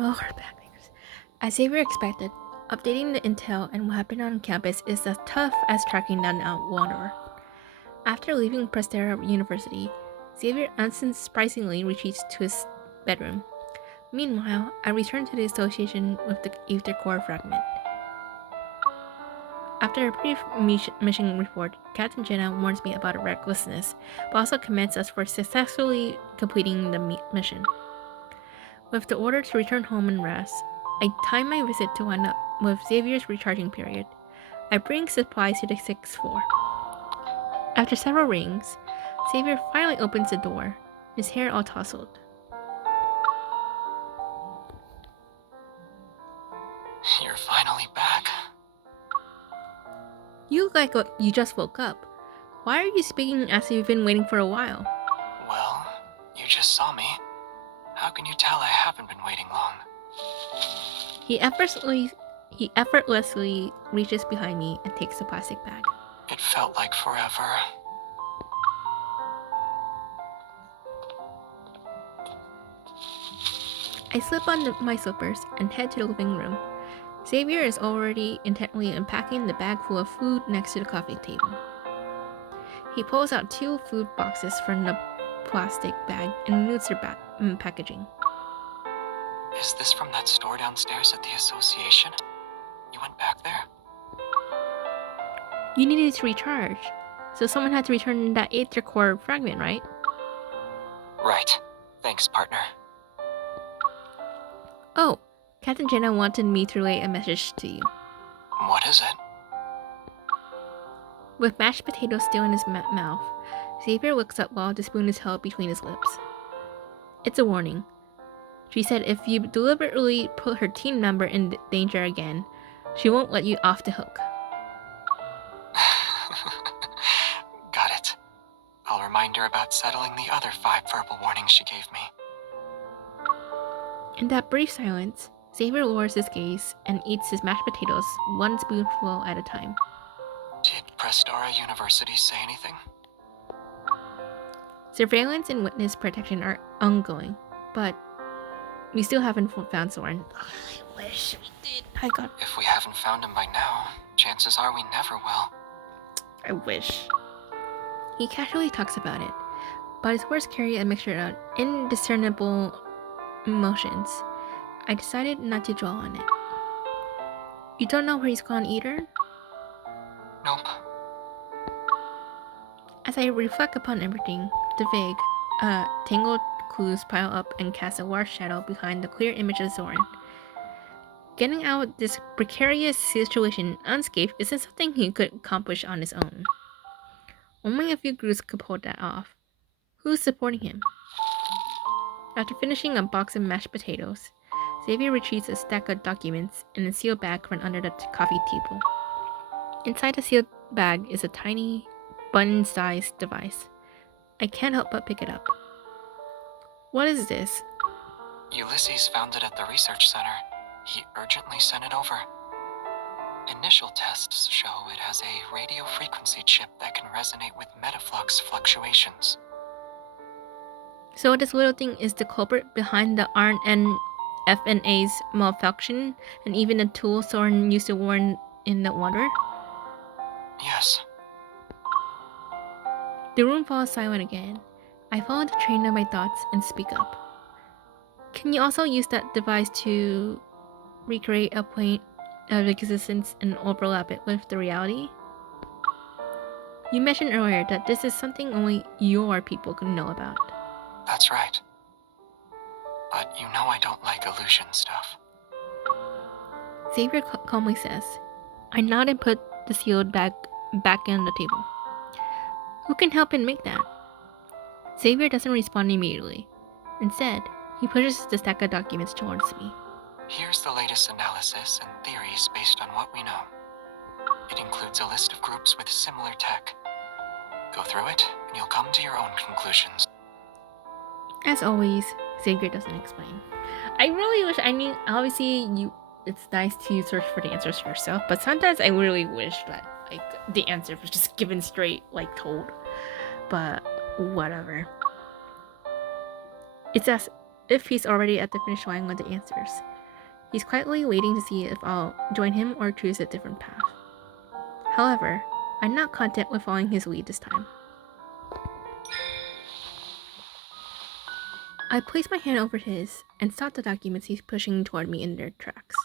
Oh, we're back. As Xavier expected, updating the intel and what happened on campus is as tough as tracking down an wanderer. After leaving Prestera University, Xavier unsurprisingly retreats to his bedroom. Meanwhile, I return to the association with the Aether Core fragment. After a brief mission report, Captain Jenna warns me about recklessness, but also commends us for successfully completing the mission. With the order to return home and rest, I time my visit to wind up with Xavier's recharging period. I bring supplies to the 6th floor. After several rings, Xavier finally opens the door, his hair all tousled. You're finally back. You look like you just woke up. Why are you speaking as if you've been waiting for a while? Well, you just saw me. How can you tell I haven't been waiting long? He effortlessly reaches behind me and takes the plastic bag. It felt like forever. I slip on my slippers and head to the living room. Xavier is already intently unpacking the bag full of food next to the coffee table. He pulls out 2 food boxes from the plastic bag and removes their packaging. Is this from that store downstairs at the association? You went back there? You needed to recharge, so someone had to return that Aether Core fragment, right? Right. Thanks, partner. Oh, Captain Jenna wanted me to relay a message to you. What is it? With mashed potatoes still in his mouth, Xavier looks up while the spoon is held between his lips. It's a warning. She said if you deliberately put her team member in danger again, she won't let you off the hook. reminder about settling the other 5 verbal warnings she gave me. In that brief silence, Xavier lowers his gaze and eats his mashed potatoes one spoonful at a time. Did Prestara University say anything? Surveillance and witness protection are ongoing, but we still haven't found Soren. I wish we did. If we haven't found him by now, chances are we never will. I wish. He casually talks about it, but his words carry a mixture of indiscernible emotions. I decided not to dwell on it. You don't know where he's gone either? Nope. As I reflect upon everything, the vague, tangled clues pile up and cast a large shadow behind the clear image of Soren. Getting out of this precarious situation unscathed isn't something he could accomplish on his own. Only a few groups could pull that off. Who's supporting him? After finishing a box of mashed potatoes, Xavier retrieves a stack of documents in a sealed bag from under the coffee table. Inside the sealed bag is a tiny, button-sized device. I can't help but pick it up. What is this? Ulysses found it at the research center. He urgently sent it over. Initial tests show it has a radio frequency chip that can resonate with metaflux fluctuations. So this little thing is the culprit behind the RNFNA's malfunction and even the tool Soren used to warn in the water? Yes. The room falls silent again. I follow the train of my thoughts and speak up. Can you also use that device to recreate a plane of existence and overlap it with the reality? You mentioned earlier that this is something only your people can know about. That's right. But you know I don't like illusion stuff. Xavier calmly says. I nod and put the sealed bag back on the table. Who can help and make that? Xavier doesn't respond immediately. Instead, he pushes the stack of documents towards me. Here's the latest analysis and theories based on what we know. It includes a list of groups with similar tech. Go through it, and you'll come to your own conclusions. As always, Xavier doesn't explain. I really wish I knew. Obviously, it's nice to search for the answers for yourself, but sometimes I really wish that the answer was just given straight, told. But whatever. It's as if he's already at the finish line with the answers. He's quietly waiting to see if I'll join him or choose a different path. However, I'm not content with following his lead this time. I place my hand over his and stop the documents he's pushing toward me in their tracks.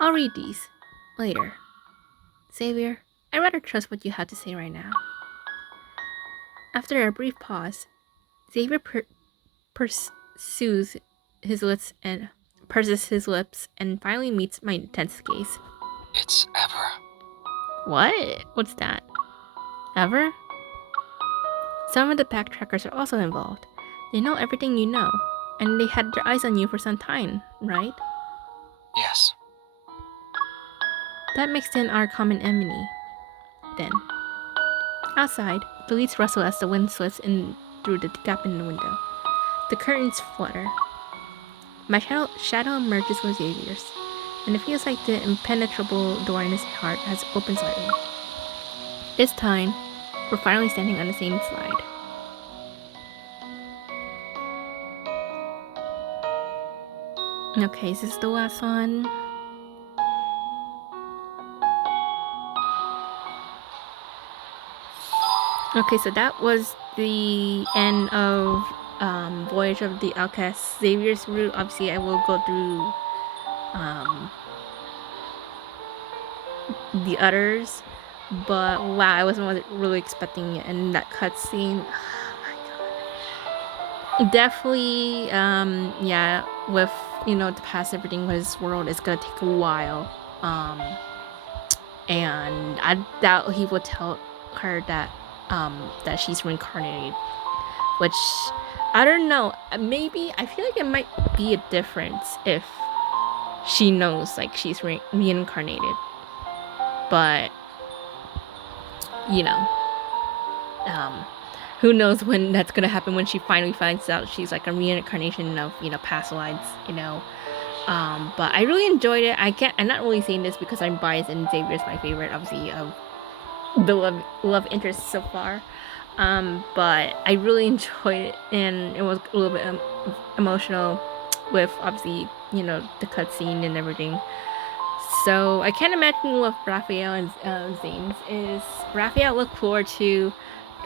I'll read these later. Xavier, I'd rather trust what you have to say right now. After a brief pause, Xavier purses his lips and finally meets my intense gaze. It's Ever. What? What's that? Ever? Some of the backtrackers are also involved. They know everything you know, and they had their eyes on you for some time, right? Yes. That makes them our common enemy, then. Outside, the leaves rustle as the wind slits in through the gap in the window. The curtains flutter. My shadow emerges from Xavier's, and it feels like the impenetrable door in his heart has opened slightly. This time, we're finally standing on the same slide. Okay, is this the last one? Okay, so that was the end of Voyage of the Outcast. Xavier's route. Obviously, I will go through the others, but wow, I wasn't really expecting it, and that cutscene. Oh my god! Definitely, yeah. With to pass everything with his world, it's gonna take a while. And I doubt he will tell her that that she's reincarnated, which I don't know. Maybe I feel like it might be a difference if she knows she's reincarnated, but who knows when that's gonna happen, when she finally finds out she's like a reincarnation of, you know, past lives, you know. But I really enjoyed it. I'm not really saying this because I'm biased and Xavier's my favorite, obviously, of the love interest so far. But I really enjoyed it, and it was a little bit emotional with, obviously, you know, the cutscene and everything. So I can't imagine what Raphael and Zane's is. Raphael, look forward to.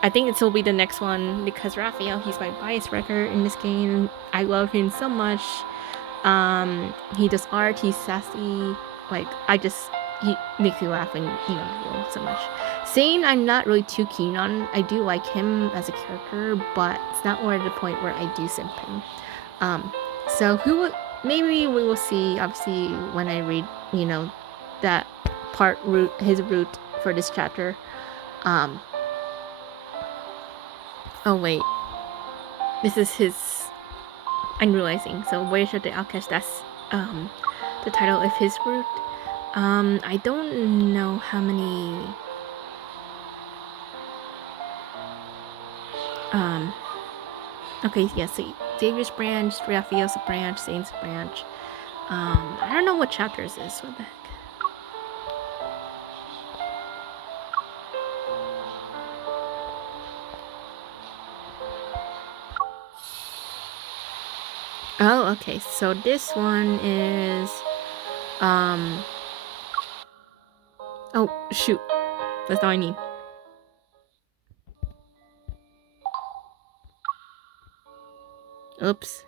I think this will be the next one, because Raphael, he's my bias record in this game. I love him so much. He does art. He's sassy. Like, he makes me laugh and, you know, so much. Zane, I'm not really too keen on. I do like him as a character, but it's not at the point where I do simp him. So maybe we will see, obviously, when I read, you know, that his route for this chapter. Oh wait, this is his. I'm realizing. So Voyage of the Outcast. That's the title of his route. I don't know how many. Okay, yeah. So Xavier's branch, Raphael's branch, Saint's branch. I don't know what chapter is this. What the heck? Oh, okay. So this one is oh shoot. That's all I need. Oops.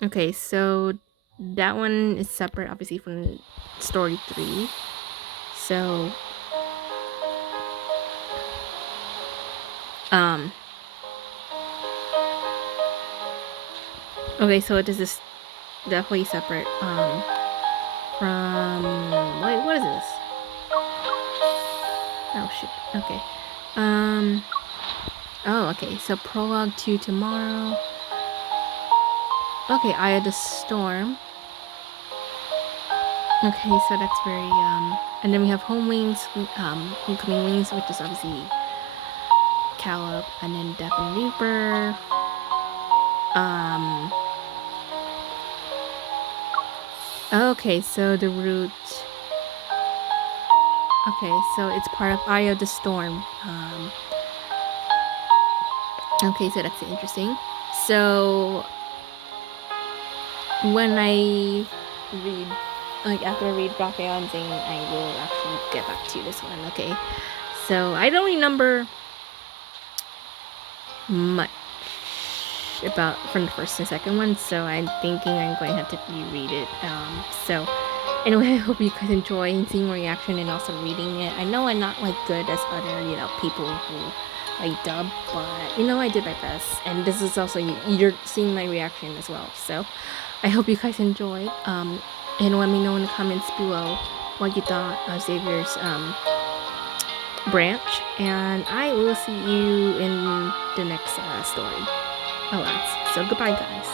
Okay, so that one is separate, obviously, from story 3. So okay, so this is definitely separate from what is this? Oh shoot. Okay. Oh, okay. So prologue to tomorrow. Okay, Eye of the Storm. Okay, so that's very and then we have Homecoming Wings, which is obviously Caleb, and then Death and Reaper. Okay, so the route. Okay, so it's part of Eye of the Storm. Okay, so that's interesting. So when I read, after I read Raphael and Zane, I will actually get back to this one. Okay, so I don't remember much about from the first and second one, so I'm thinking I'm going to have to reread it. So anyway, I hope you guys enjoy seeing my reaction and also reading it. I know I'm not like good as other, you know, people who like dub, but you know, I did my best, and this is also you're seeing my reaction as well. So I hope you guys enjoyed. And let me know in the comments below what you thought of Xavier's branch, and I will see you in the next story. So goodbye, guys.